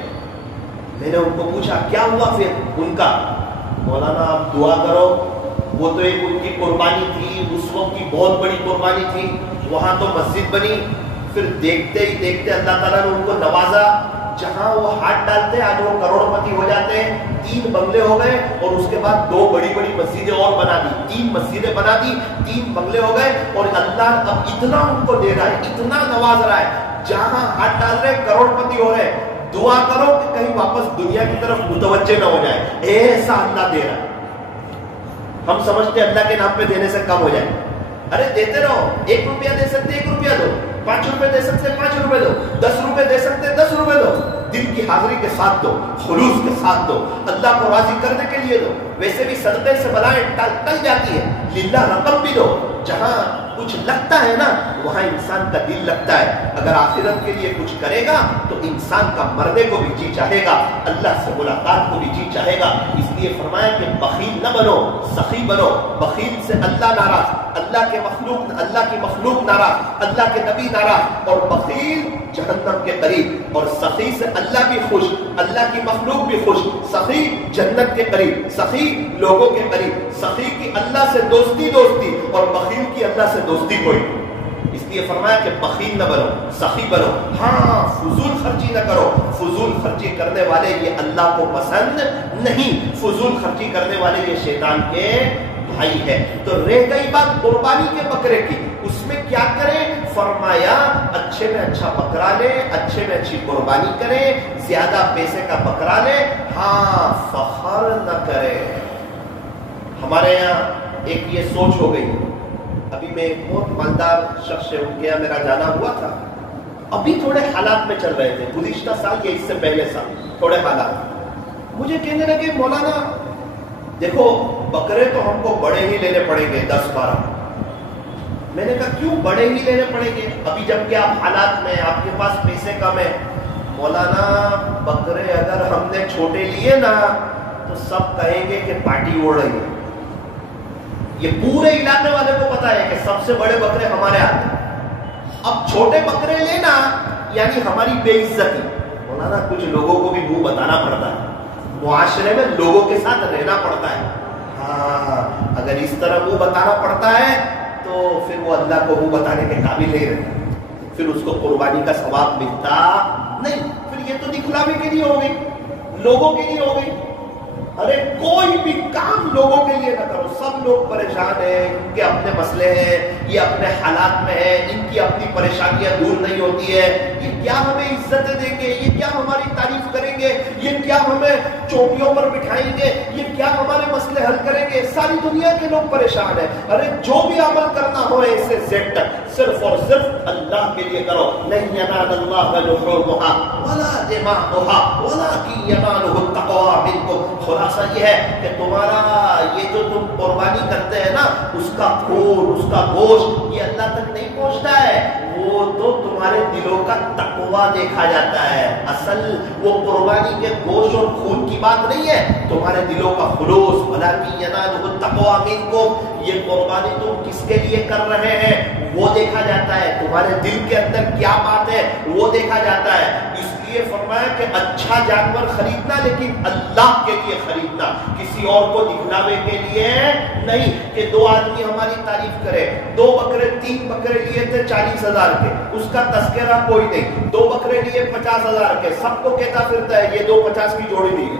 میں نے ان کو پوچھا کیا ہوا پھر ان کا؟ مولانا آپ دعا کرو، وہ تو ایک ان کی قربانی تھی، اس وقت کی بہت بڑی قربانی تھی، وہاں تو مسجد بنی، پھر دیکھتے ہی دیکھتے اللہ تعالیٰ نے ان کو نوازا، جہاں وہ ہاتھ ڈالتے آج وہ کروڑ پتی ہو جاتے ہیں۔ 3 بنگلے ہو گئے اور اس کے بعد 2 بڑی بڑی مسجدیں اور بنا دی، 3 مسجدیں بنا دی، 3 بنگلے ہو گئے، اور اللہ اب اتنا ان کو دے رہا ہے، اتنا نواز رہا ہے، جہاں ہاتھ ڈال رہے کروڑ پتی ہو رہے۔ دعا کرو کہ کہیں واپس دنیا کی طرف متوجہ نہ ہو جائے، ایسا اللہ دے رہا ہے۔ ہم سمجھتے اللہ کے نام پہ دینے سے کم ہو جائے، ارے دیتے رہو، 1 روپیہ دے سکتے 1 روپیہ دو، 5 روپے دے سکتے 5 روپے دو، 10 روپے دے سکتے 10 روپے دو، دل کی حاضری کے ساتھ دو، خلوص کے ساتھ دو، اللہ کو راضی کرنے کے لیے دو۔ ویسے بھی صدقے سے بلائیں ٹل جاتی ہے، للہ رقم بھی دو، جہاں کچھ لگتا ہے نا وہاں انسان کا دل لگتا ہے۔ اگر آخرت کے لیے کچھ کرے گا تو انسان کا مرنے کو بھی جی چاہے گا، اللہ سے ملاقات کو بھی جی چاہے گا۔ اس لیے فرمایا کہ بخیل نہ بنو، سخی بنو۔ بخیل سے اللہ ناراض، اللہ کی مخلوق ناراض، اللہ کے نبی ناراض، اور بخیل جہنم کے قریب، اور سخی سے اللہ بھی خوش، اللہ کی مخلوق بھی خوش۔ سخی جنت کے قریب، سخی لوگوں کے قریب، سخی کی اللہ سے دوستی اور بخیل کی اللہ سے دوستی کوئی۔ اس لیے فرمایا کہ بخیل نہ بنو، سخی بنو۔ ہاں فضول خرچی نہ کرو، فضول خرچی کرنے والے یہ اللہ کو پسند نہیں، فضول خرچی کرنے والے یہ شیطان کے بھائی ہے۔ تو رہ گئی بات قربانی کے بکرے کی، اس میں کیا کریں؟ فرمایا اچھے میں اچھا بکرا لیں، اچھے میں اچھی قربانی کریں، زیادہ پیسے کا بکرا لیں، ہاں فخر نہ کریں۔ ہمارے یہاں ایک یہ سوچ ہو گئی، ابھی میں ایک بہت مالدار شخص سے ان کے یہاں میرا جانا ہوا تھا، ابھی تھوڑے حالات میں چل رہے تھے، گزشتہ سال یا اس سے پہلے سال تھوڑے حالات، مجھے کہنے لگے مولانا دیکھو بکرے تو ہم کو بڑے ہی لینے پڑیں گے 10-12۔ میں نے کہا کیوں بڑے ہی لینے پڑیں گے ابھی جب کہ آپ حالات میں، آپ کے پاس پیسے کم ہے؟ مولانا بکرے اگر ہم نے چھوٹے لیے نا تو سب کہیں گے کہ پارٹی اڑ رہی ہے۔ یہ پورے علاقے والے کو پتا ہے کہ سب سے بڑے بکرے ہمارے آتے ہیں، اب چھوٹے بکرے لینا یعنی ہماری بے عزتی۔ مولانا کچھ لوگوں کو بھی منہ بتانا پڑتا ہے، معاشرے میں لوگوں کے ساتھ رہنا پڑتا ہے۔ ہاں اگر اس طرح منہ بتانا پڑتا ہے تو پھر وہ اللہ کو منہ بتانے کے قابل نہیں رہتا، پھر اس کو قربانی کا ثواب ملتا نہیں، پھر یہ تو دکھلاوے کے لیے ہو گئی، لوگوں کے لیے ہو گئی۔ ارے کوئی بھی کام لوگوں کے لیے نہ کرو، سب لوگ پریشان ہیں، ان کے اپنے مسئلے ہیں، یہ اپنے حالات میں ہیں، ان کی اپنی پریشانیاں دور نہیں ہوتی ہے، یہ کیا ہمیں عزتیں دیں گے، یہ کیا ہماری تعریف کریں گے، یہ کیا ہمیں چوٹیوں پر بٹھائیں گے، یہ کیا ہمارے مسئلے حل کریں گے، ساری دنیا کے لوگ پریشان ہیں۔ ارے جو بھی عمل کرنا ہو ایسے زد تک صرف اور صرف اللہ کے لیے کرو۔ لن ینال اللہ لحومها ولا دماؤها ولکن ینالہ التقوی تقوى منکم. خلاصہ یہ ہے کہ تمہارا یہ جو تم قربانی کرتے ہیں نا، اس کا خون، اس کا گوشت، یہ اللہ تک نہیں پہنچتا ہے، وہ تو تمہارے دلوں کا تقوی دیکھا جاتا ہے. اصل وہ قربانی کے گوشت اور خون کی بات نہیں ہے، تمہارے دلوں کا خلوص. ولکن ینالہ التقوی منکم، یہ قربانی تم کس کے لیے کر رہے ہیں وہ دیکھا جاتا ہے، تمہارے دل کے اندر کیا بات ہے وہ دیکھا جاتا ہے. اس لیے فرمایا کہ اچھا جانور خریدنا لیکن اللہ کے لیے خریدنا، کسی اور کو دکھلاوے کے لیے نہیں. کہ دو آدمی ہماری تعریف کرے، 2 بکرے 3 بکرے لیے تھے 40,000 کے، اس کا تذکرہ کوئی نہیں. 2 بکرے لیے 50,000 کے، سب کو کہتا پھرتا ہے یہ 2 50 کی جوڑی دی ہے.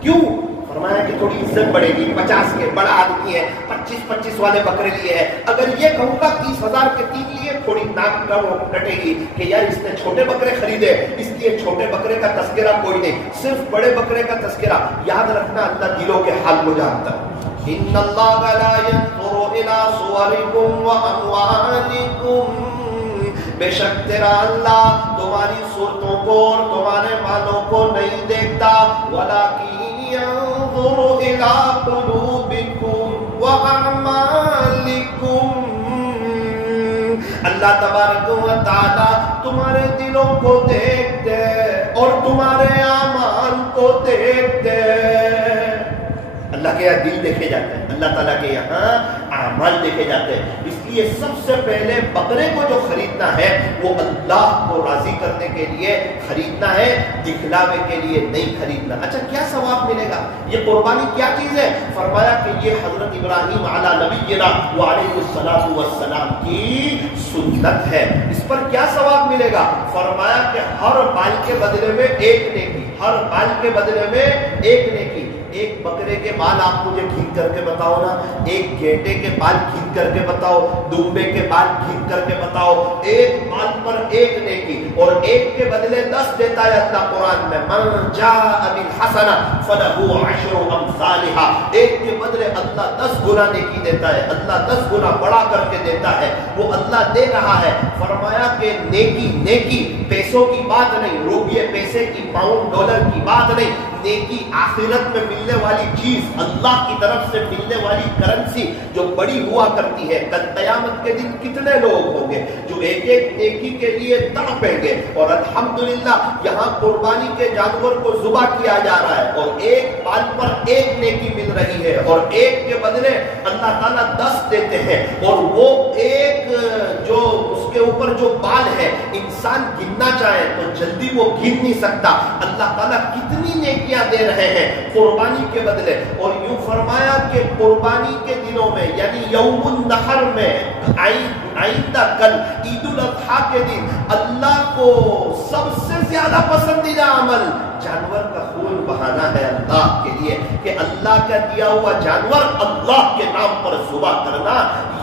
کیوں؟ فرمایا کہ تھوڑی عزت بڑھے گی، 50 کے بڑا آدمی ہے، 25 والے بکرے لیے ہے. اگر یہ کہوں گا 30,000 کے 3 لیے، تھوڑی ناک کٹے گی کہ یار اس نے چھوٹے بکرے خریدے، اس لیے چھوٹے بکرے کا تذکرہ کوئی نہیں، صرف بڑے بکرے کا تذکرہ. یاد رکھنا اللہ دلوں کے حال کو جانتا ہے. ان اللہ لا ينظر الى صوركم واموالكم، بے شک تیرا اللہ تمہاری صورتوں کو اور تمہارے مالوں کو نہیں دیکھتا، ولکن ينظر الى قلوبكم واعمالكم. اللہ تبارک و تعالی تمہارے دلوں کو دیکھتے اور تمہارے اعمال کو دیکھتے. اللہ کے یہاں دل دیکھے جاتے ہیں، اللہ تعالیٰ کے یہاں اعمال دیکھے جاتے ہیں. اس لیے سب سے پہلے بکرے کو جو خریدنا ہے وہ اللہ کو راضی کرنے کے لیے خریدنا ہے، دکھلاوے کے لیے نہیں خریدنا. اچھا کیا ثواب ملے گا؟ یہ قربانی کیا چیز ہے؟ فرمایا کہ یہ حضرت ابراہیم علی نبینا وعلیہ الصلوۃ والسلام کی سنت ہے. اس پر کیا ثواب ملے گا؟ فرمایا کہ ہر بال کے بدلے میں 1 نیکی، ہر بال کے بدلے میں 1 نیکی. ایک بکرے کے بال آپ مجھے گھین کر کے بتاؤ نا، ایک گھیٹے کے بال گھین کر کے بتاؤ، دمبے کے بال گھین کر کے بتاؤ. ایک بال پر 1 نیکی، اور 1 کے بدلے 10 دیتا ہے اللہ قرآن میں. من جاء بالحسنہ فلہ 10 امثالھا. 1 کے بدلے اللہ 10 گنا نیکی دیتا ہے، اللہ 10 گنا بڑا کر کے دیتا ہے. وہ اللہ دے رہا ہے. فرمایا کہ نیکی، نیکی پیسوں کی بات نہیں، روپیے پیسے کی، پاؤنڈ ڈالر کی بات نہیں. نیکی آخرت میں ملنے والی چیز، اللہ کی طرف سے ملنے والی کرنسی جو بڑی ہوا کرتی ہے. کل قیامت کے دن کتنے لوگ ہوں گے جو ایک ایک نیکی کے لیے تڑپیں گے. اور الحمدللہ یہاں قربانی کے جانور کو ذبح کیا جا رہا ہے اور 1 بال پر 1 نیکی مل رہی ہے، اور 1 کے بدلے اللہ تعالیٰ 10 دیتے ہیں. اور وہ ایک جو اس کے اوپر جو بال ہے انسان گننا چاہے تو جلدی وہ گن نہیں سکتا. اللہ تعالیٰ کتنی نیکیاں دے رہے ہیں قربانی کے بدلے. اور یوں فرمایا کہ قربانی کے دنوں میں یعنی یوم النحر میں، آئندہ کل عید الاضحیٰ کے دن اللہ کو سب سے زیادہ پسندیدہ عمل جانور کا خون بہانا ہے اللہ کے لیے. کہ اللہ کا دیا ہوا جانور اللہ کے نام پر ذبح کرنا،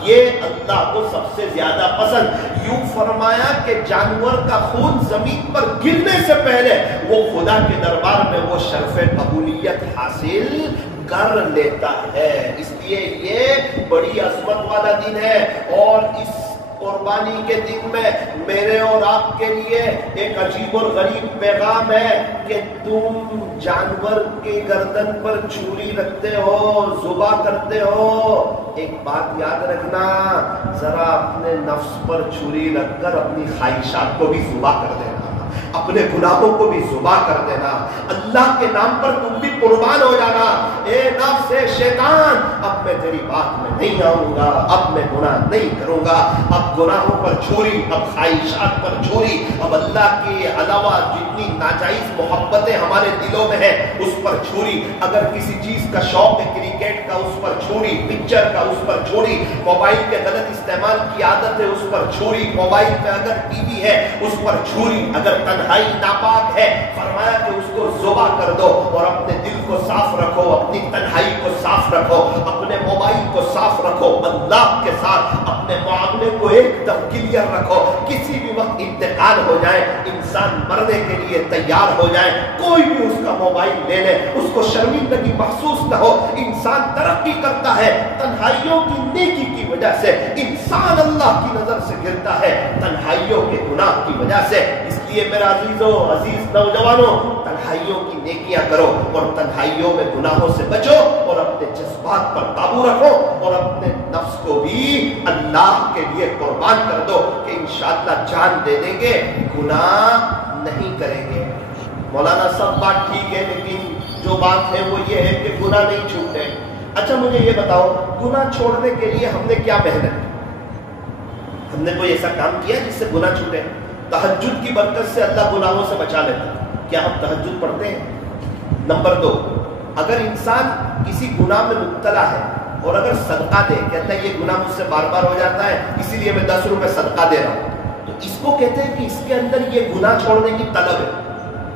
یہ اللہ کو سب سے زیادہ پسند. یوں فرمایا کہ جانور کا خون زمین پر گرنے سے پہلے وہ خدا کے دربار میں وہ شرف قبولیت حاصل کر لیتا ہے. اس لیے یہ بڑی عظمت والا دن ہے. اور اس قربانی کے دن میں میرے اور آپ کے لیے ایک عجیب اور غریب پیغام ہے کہ تم جانور کی گردن پر چھری رکھتے ہو، ذبح کرتے ہو. ایک بات یاد رکھنا، ذرا اپنے نفس پر چھری رکھ کر اپنی خواہشات کو بھی ذبح کر دینا، اپنے گناہوں کو بھی ذبح کر دینا. اللہ کے نام پر تم بھی قربان ہو جانا. اے نفس اے شیطان، اب میں تیری بات میں نہیں آؤں گا، اب میں گناہ نہیں کروں گا. اب گناہوں پر چھری، اب خواہشات پر چھری، اب اللہ کے علاوہ جتنی ناجائز محبتیں ہمارے دلوں میں ہیں اس پر چھری. اگر کسی چیز کا شوق ہے کرکٹ کا اس پر چھری، پکچر کا اس پر چھری، موبائل کے غلط استعمال کی عادت ہے اس پر چھری، موبائل پہ اگر ٹی وی ہے اس پر چھری. اگر تنہائی ناپاک ہے فرمایا کہ اس کو ذبح کر دو اور اپنے دل کو صاف رکھو، اپنی تنہائی کو صاف رکھو، اپنے موبائل کو صاف رکھو، اللہ کے ساتھ اپنے معاملے کو ایک دم کلیئر رکھو. کسی بھی وقت انتقال ہو جائے، انسان مرنے کے لیے تیار ہو جائے، کوئی بھی اس کا موبائل لے لے، اس کو شرمندگی محسوس نہ ہو. انسان ترقی کرتا ہے تنہائیوں کی نیکی کی وجہ سے، انسان اللہ کی نظر سے گرتا ہے تنہائیوں کے گناہ کی وجہ سے. اس لیے میرا عزیز نوجوانوں تنہائیوں کی نیکیاں کرو اور تنہائیوں میں گناہوں سے بچو اور اپنے جذبات پر قابو رکھو اور اپنے نفس کو بھی اللہ کے لیے قربان کر دو کہ انشاءاللہ جان دے دیں گے، گناہ نہیں کریں گے۔ مولانا سب بات ٹھیک ہے، لیکن جو بات ہے وہ یہ ہے کہ گناہ نہیں چھوٹے۔ اچھا مجھے یہ بتاؤ، گناہ چھوڑنے کے لیے ہم نے کیا محنت کی؟ ہم نے کوئی ایسا کام کیا جس سے گناہ چھوٹے؟ تہجد کی برکت سے اللہ گناہوں سے بچا لیتا ہے۔ کیا ہم تہجد پڑھتے ہیں؟ نمبر 2، اگر انسان کسی گناہ میں مبتلا ہے اور اگر صدقہ دے، کہتا ہے یہ گناہ مجھ سے بار بار ہو جاتا ہے اسی لیے میں 10 روپے صدقہ دے رہا ہوں، تو اس کو کہتے ہیں کہ اس کے اندر یہ گناہ چھوڑنے کی طلب ہے۔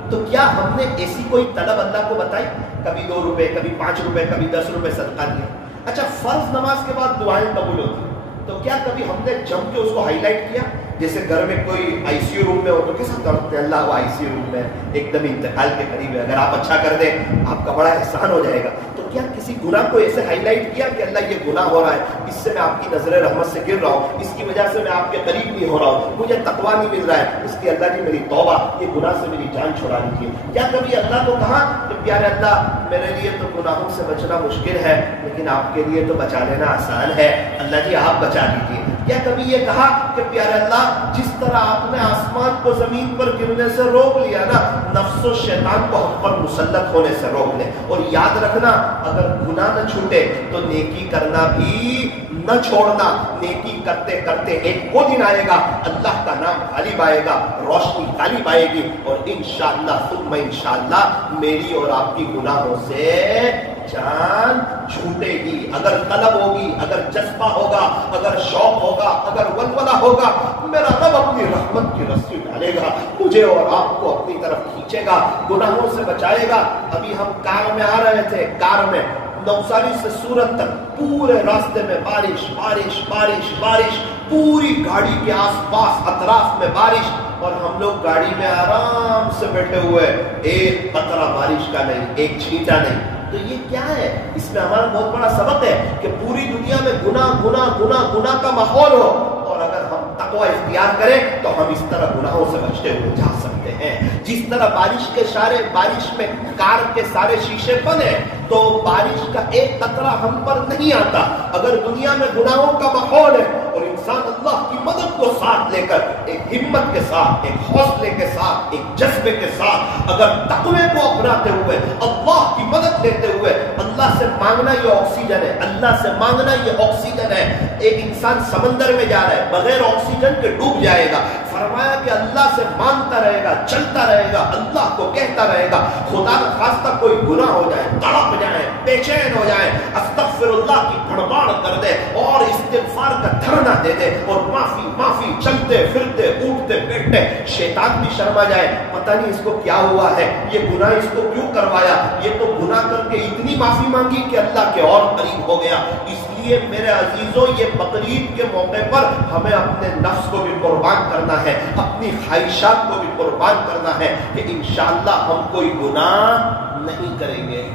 تو کیا ہم نے ایسی کوئی طلب اللہ کو بتائی؟ کبھی 2 روپے، کبھی 5 روپے، کبھی 10 روپے صدقہ دیا۔ اچھا فرض نماز کے بعد دعائیں قبول ہوتی ہیں، تو کیا کبھی ہم نے جم کے اس کو ہائی لائٹ کیا؟ جیسے گھر میں کوئی آئی سی یو روم میں ہو تو کیسا کرتے ہیں، اللہ وہ آئی سی یو روم میں ایک دم انتقال کے قریب ہے، اگر آپ اچھا کر دیں آپ کا بڑا احسان ہو جائے گا۔ تو کیا کسی گناہ کو ایسے ہائی لائٹ کیا کہ اللہ یہ گناہ ہو رہا ہے، اس سے میں آپ کی نظر رحمت سے گر رہا ہوں، اس کی وجہ سے میں آپ کے قریب نہیں ہو رہا ہوں، مجھے تقویٰ نہیں مل رہا ہے، اس کی اللہ کی میری توبہ، یہ گناہ سے میری جان چھڑا لیجیے۔ کیا کبھی اللہ کو کہا کہ پیارے اللہ میرے لیے تو گناہوں سے بچنا مشکل ہے لیکن آپ کے لیے تو بچا لینا آسان ہے، اللہ جی آپ بچا لیجیے؟ کیا کبھی یہ کہا کہ پیارے اللہ جس طرح آپ نے آسمان کو زمین پر گرنے سے روک لیا نا، نفس و شیطان کو ہم پر مسلط ہونے سے روک لے، اور یاد رکھنا اگر گناہ نہ چھوٹے تو نیکی کرنا بھی نہ چھوڑنا۔ نیکی کرتے کرتے ایک وہ دن آئے گا اللہ کا نام غالب آئے گا، روشنی غالب آئے گی، اور انشاءاللہ ثم انشاءاللہ میری اور آپ کی گناہوں سے جان چھوٹے گی۔ اگر طلب ہوگی، اگر جذبہ ہوگا، اگر شوق ہوگا، اگر ولولہ ہوگا، میرا رب اپنی رحمت کی رسی ڈالے گا، مجھے اور آپ کو اپنی طرف کھینچے گا، گناہوں سے بچائے گا۔ ابھی ہم کار میں آ رہے تھے، کار میں نوساری سے سورت تک پورے راستے میں بارش بارش بارش بارش، پوری گاڑی کے آس پاس اطراف میں بارش، اور ہم لوگ گاڑی میں آرام سے بیٹھے ہوئے، ایک قطرہ بارش کا نہیں، ایک چھینٹا نہیں۔ تو یہ کیا ہے؟ اس میں ہمارا بہت بڑا سبق ہے کہ پوری دنیا میں گناہ گناہ گناہ گناہ کا ماحول ہو، اور اگر ہم تقوی اختیار کریں تو ہم اس طرح گناہوں سے بچتے ہوئے جا سکتے ہیں۔ جس طرح بارش میں کار کے سارے شیشے بند ہیں تو بارش کا ایک قطرہ ہم پر نہیں آتا۔ اگر دنیا میں گناہوں کا ماحول ہے اور انسان اللہ کی مدد کو ساتھ لے کر ایک ہمت کے ساتھ، ایک حوصلے کے ساتھ، ایک جذبے کے ساتھ اگر تقوی کو اپناتے ہوئے، اللہ کی مدد لیتے ہوئے، اللہ سے مانگنا یہ آکسیجن ہے، اللہ سے مانگنا یہ آکسیجن ہے۔ ایک انسان سمندر میں جا رہا ہے بغیر آکسیجن کے ڈوب جائے گا، فرمایا کہ اللہ سے مانگتا رہے گا، چلتا رہے گا، اللہ کو کہتا رہے گا، خدا نہ خواستہ کوئی گناہ ہو جائے، تڑپ جائے، بے چین ہو جائے، استغفر اللہ کی بڑبڑ کر دے اور استغفار کا دھرنا دے دے اور معافی معافی، چلتے پھرتے اٹھتے بیٹھتے، شیطان بھی شرما جائے، پتہ نہیں اس کو کیا ہوا ہے، یہ گناہ اس کو کیوں کروایا، یہ تو گناہ کر کے اتنی معافی مانگی کہ اللہ کے اور قریب ہو گیا۔ اس لیے میرے عزیزوں یہ بقرعید کے موقع پر ہمیں اپنے نفس کو بھی قربان کرنا ہے، اپنی خواہشات کو بھی قربان کرنا ہے کہ انشاءاللہ ہم کوئی گناہ نہیں کریں گے۔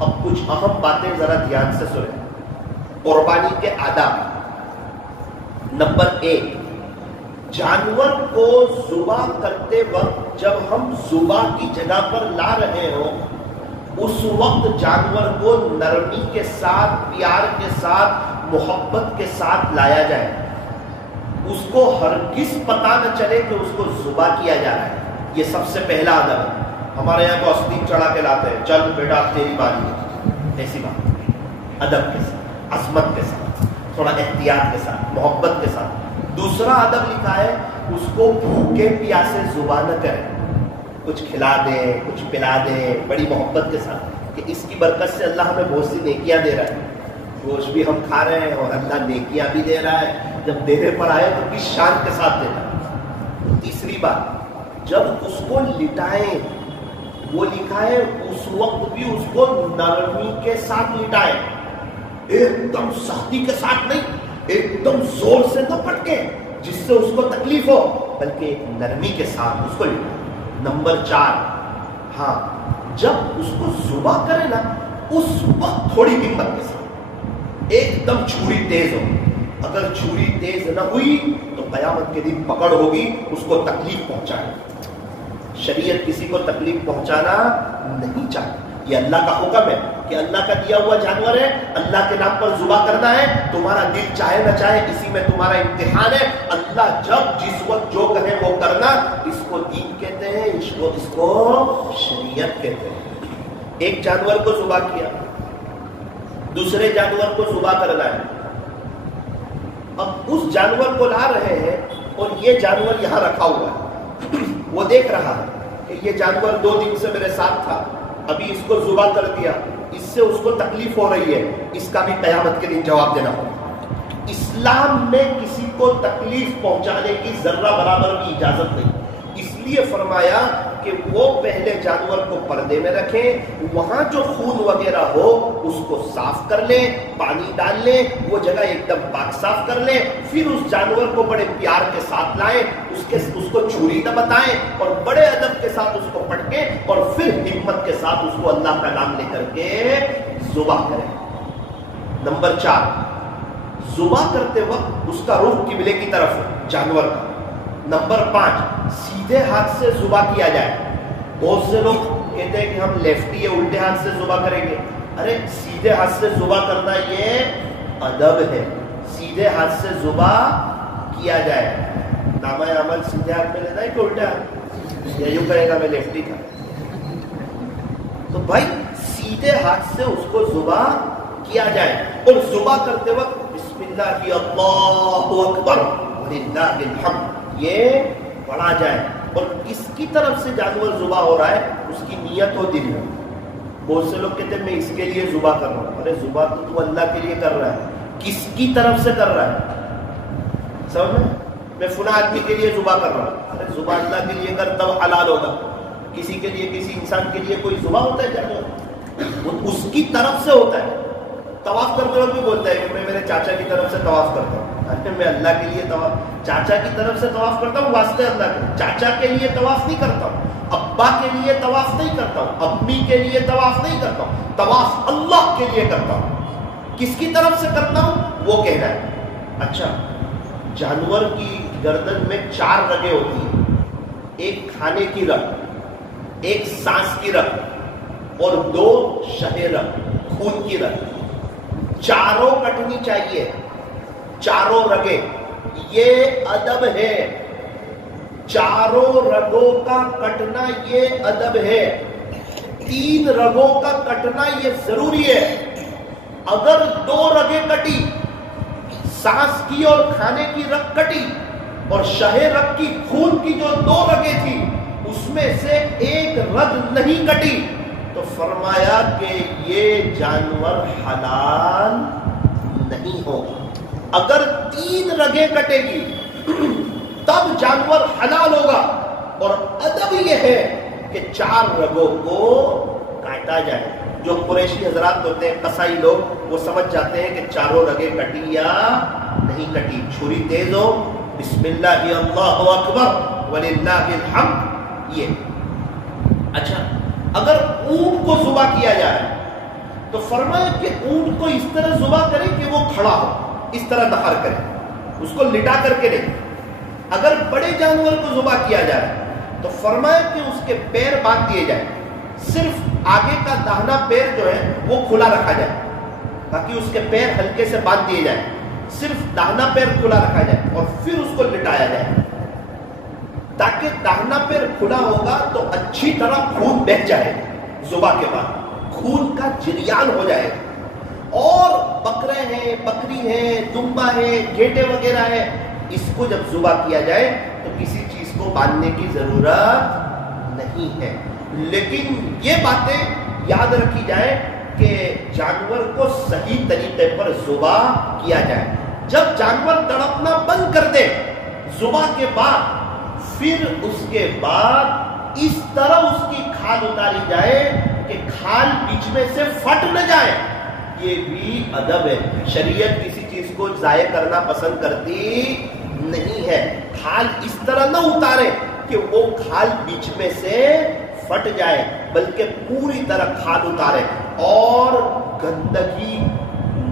اب کچھ اہم باتیں ذرا دھیان سے سنیں۔ قربانی کے آداب۔ نمبر 1، جانور کو ذبح کرتے وقت جب ہم ذبح کی جگہ پر لا رہے ہوں اس وقت جانور کو نرمی کے ساتھ، پیار کے ساتھ، محبت کے ساتھ لایا جائے، اس کو ہرگز پتہ نہ چلے کہ اس کو ذبح کیا جا رہا ہے۔ یہ سب سے پہلا ادب ہے۔ ہمارے یہاں کو آستین چڑھا کے لاتے ہیں، چل بیٹا تیری باری ہے، ایسی بات نہیں، ادب کے ساتھ، عظمت کے ساتھ، تھوڑا احتیاط کے ساتھ، محبت کے ساتھ۔ دوسرا ادب لکھا ہے اس کو بھوکے پیاسے ذبح نہ کریں، کچھ کھلا دے، کچھ پلا دے، بڑی محبت کے ساتھ، کہ اس کی برکت سے اللہ ہمیں بہت سی نیکیاں دے رہا ہے، گوشت بھی ہم کھا رہے ہیں اور اللہ نیکیاں بھی دے رہا ہے۔ جب دینے پر آئے تو کس شان کے ساتھ دینا۔ تیسری بات، جب اس کو لٹائیں، وہ لکھا ہے اس وقت بھی اس کو نرمی کے ساتھ لٹائیں، ایک دم سختی کے ساتھ نہیں، ایک دم زور سے نہ پٹکے جس سے اس کو تکلیف ہو، بلکہ ایک نرمی کے ساتھ اس کو لٹائیں۔ نمبر 4، ہاں جب اس کو ذبح کرے نا اس وقت تھوڑی ہمت کے ساتھ، ایک دم چھری تیز ہو، اگر چھری تیز نہ ہوئی تو क़यामत के दिन पकड़ होगी, उसको तकलीफ पहुंचाए। शरीयत किसी को तकलीफ पहुंचाना नहीं चाहती। ये अल्लाह का हुक्म है कि अल्लाह का दिया हुआ जानवर है, अल्लाह के नाम पर जुबा करना है। तुम्हारा दिल चाहे न चाहे, इसी में तुम्हारा इम्तिहान है। अल्लाह जब जिस वक्त जो कहे वो करना। इसको दीन कहते हैं, इसको शरीयत कहते हैं। एक जानवर को जुबा किया, दूसरे जानवर को जुबा करना है। अब उस जानवर को ला रहे हैं और ये जानवर यहां रखा हुआ है। वो देख रहा है कि ये जानवर 2 दिन से मेरे साथ था, अभी इसको जुबा कर दिया, इससे उसको तकलीफ हो रही है, इसका भी क़यामत के दिन जवाब देना होगा। इस्लाम में किसी को तकलीफ पहुंचाने की जर्रा बराबर की इजाजत नहीं। इसलिए फरमाया कि वो पहले जानवर को पर्दे में रखें, वहां जो खून वगैरह हो उसको साफ कर लें, पानी डाल लें, वो जगह एकदम पाक साफ कर लें। फिर उस जानवर को बड़े प्यार के साथ लाएं, उसको छुरी न बताएं और बड़े अदब के साथ उसको पटकें और फिर हिम्मत के साथ उसको अल्लाह का नाम लेकर के जुबा करें। नंबर 4, जुबा करते वक्त उसका रुख किबले की तरफ जानवर का। नंबर 5, सीधे हाथ से जुबा किया जाए। बहुत से लोग कहते हैं कि हम लेफ्टी है, उल्टे हाथ से जुबा करेंगे। अरे सीधे हाथ से जुबा करना ये अदब है, सीधे हाथ से जुबा किया जाए। नामा अमल सीधे हाथ में लेना है कि उल्टे हाथ, या यूं कहेगा मैं लेफ्टी था। तो भाई सीधे हाथ से उसको जुबा किया जाए और जुबा करते वक्त बिस्मिल्लाह अल्लाहु अकबर वलिल्लाहिल हम्द ये पढ़ा जाए। और किसकी तरफ से जानवर जुबा हो रहा है उसकी नियत हो दिल में। बहुत से लोग कहते हैं मैं इसके लिए जुबा कर रहा हूं। अरे जुबा तो तू अल्लाह के लिए कर रहा है, किसकी तरफ से कर रहा है? समझ में? मैं फुला आदमी के लिए जुबा कर रहा हूं। अरे जुबा अल्लाह के लिए कर तब हलाल होगा। किसी के लिए, किसी इंसान के लिए कोई जुबा होता है जानवर? वो उसकी तरफ से होता है। तवाफ करते वक्त भी बोलता है कि मैं मेरे चाचा की तरफ से तवाफ करता हूँ। अरे मैं अल्लाह के लिए तवाफ, चाचा की तरफ से तवाफ करता हूँ वास्ते अल्लाह के। चाचा के लिए तवाफ नहीं करता हूँ, अब्बा के लिए तवाफ नहीं करता हूँ, अम्मी के लिए तवाफ नहीं करता हूँ, तवाफ अल्लाह के लिए करता हूँ। किसकी तरफ से करता हूँ वो कहना है। अच्छा, जानवर की गर्दन में 4 रगें होती है, एक खाने की रग, एक सांस की रग और 2 शहे रग, खून की रग। चारों कटनी चाहिए, चारों रगें। ये अदब है, चारों रगों का कटना ये अदब है। 3 रगों का कटना ये जरूरी है। अगर 2 रगें कटी, सांस की और खाने की रग कटी और शहे रग की, खून की जो 2 रगें थी उसमें से एक रग नहीं कटी, तो फरमाया कि ये जानवर हलाल नहीं होगा। अगर 3 रगें कटेगी तब जानवर हलाल होगा। और अदब यह है कि 4 रगों को काटा जाए। जो कुरैशी हजरात होते हैं, कसाई लोग, वो समझ जाते हैं कि चारों रगें कटी या नहीं कटी। छुरी तेज हो, बिस्मिल्लाह अल्लाहु अकबर वलिल्लाहिल हम्द ये। अच्छा, अगर ऊंट को जुबा किया जा रहा है तो फरमाया कि ऊंट को इस तरह जुबा करें कि वो खड़ा हो, इस तरह दहर करें, उसको लिटा करके नहीं। अगर बड़े जानवर को जुबा किया जा रहा है तो फरमाया कि उसके पैर बांध दिए जाए, सिर्फ आगे का दाहिना पैर जो है वो खुला रखा जाए, ताकि उसके पैर हल्के से बांध दिए जाए, सिर्फ दाहिना पैर खुला रखा जाए और फिर उसको लिटाया जाए, ताकि दाहिना पैर खुला होगा तो अच्छी तरह खून बह जाए, जुबा के बाद खून का जरियान हो जाएगा। और बकरे हैं, बकरी है, दुम्बा है, गेटे वगैरह है, इसको जब जुबा किया जाए तो किसी चीज को बांधने की जरूरत नहीं है। लेकिन ये बातें याद रखी जाए कि जानवर को सही तरीके पर जुबा किया जाए। जब जानवर तड़पना बंद कर दे जुबा के बाद, फिर उसके बाद इस तरह उसकी खाल उतारी जाए कि खाल बीच में से फट न जाए। ये भी अदब है। शरीयत किसी चीज को जाये करना पसंद करती नहीं है। खाल इस तरह न उतारे कि वो खाल बीच में से फट जाए, बल्कि पूरी तरह खाल उतारे। और गंदगी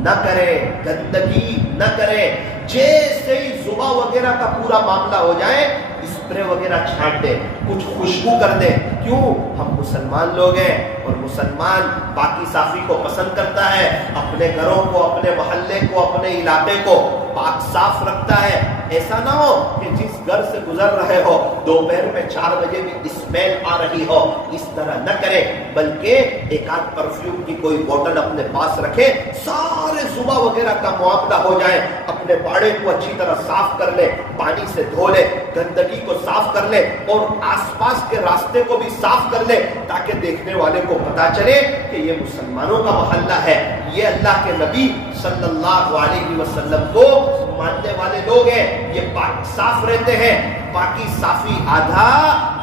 न करे, गंदगी न करे। जैसे ही जुबा वगैरह का पूरा मामला हो जाए, स्प्रे वगैरह छांट दे, कुछ खुशबू कर दे। क्यों? हम मुसलमान लोग हैं और मुसलमान पाकी साफी को पसंद करता है, अपने घरों को, अपने मोहल्ले को, अपने इलाके को पाक साफ रखता है। ऐसा ना हो कि जिस घर से गुजर रहे हो दोपहर में 4 बजे भी स्मेल आ रही हो, इस तरह न करे, बल्कि एक आध परफ्यूम की कोई बोतल अपने पास रखे, सारे जुबा वगैरह का मुआवजा हो जाए, अपने बाड़े को अच्छी तरह साफ कर ले, पानी से धो ले, गंदगी को साफ कर ले और आसपास के रास्ते को भी साफ कर ले, ताकि देखने वाले को पता चले कि ये मुसलमानों का मोहल्ला है, ये अल्लाह के नबी सल्लल्लाहु अलैहि वसल्लम को मानने वाले लोग हैं, ये पाक साफ रहते हैं। पाकी साफी आधा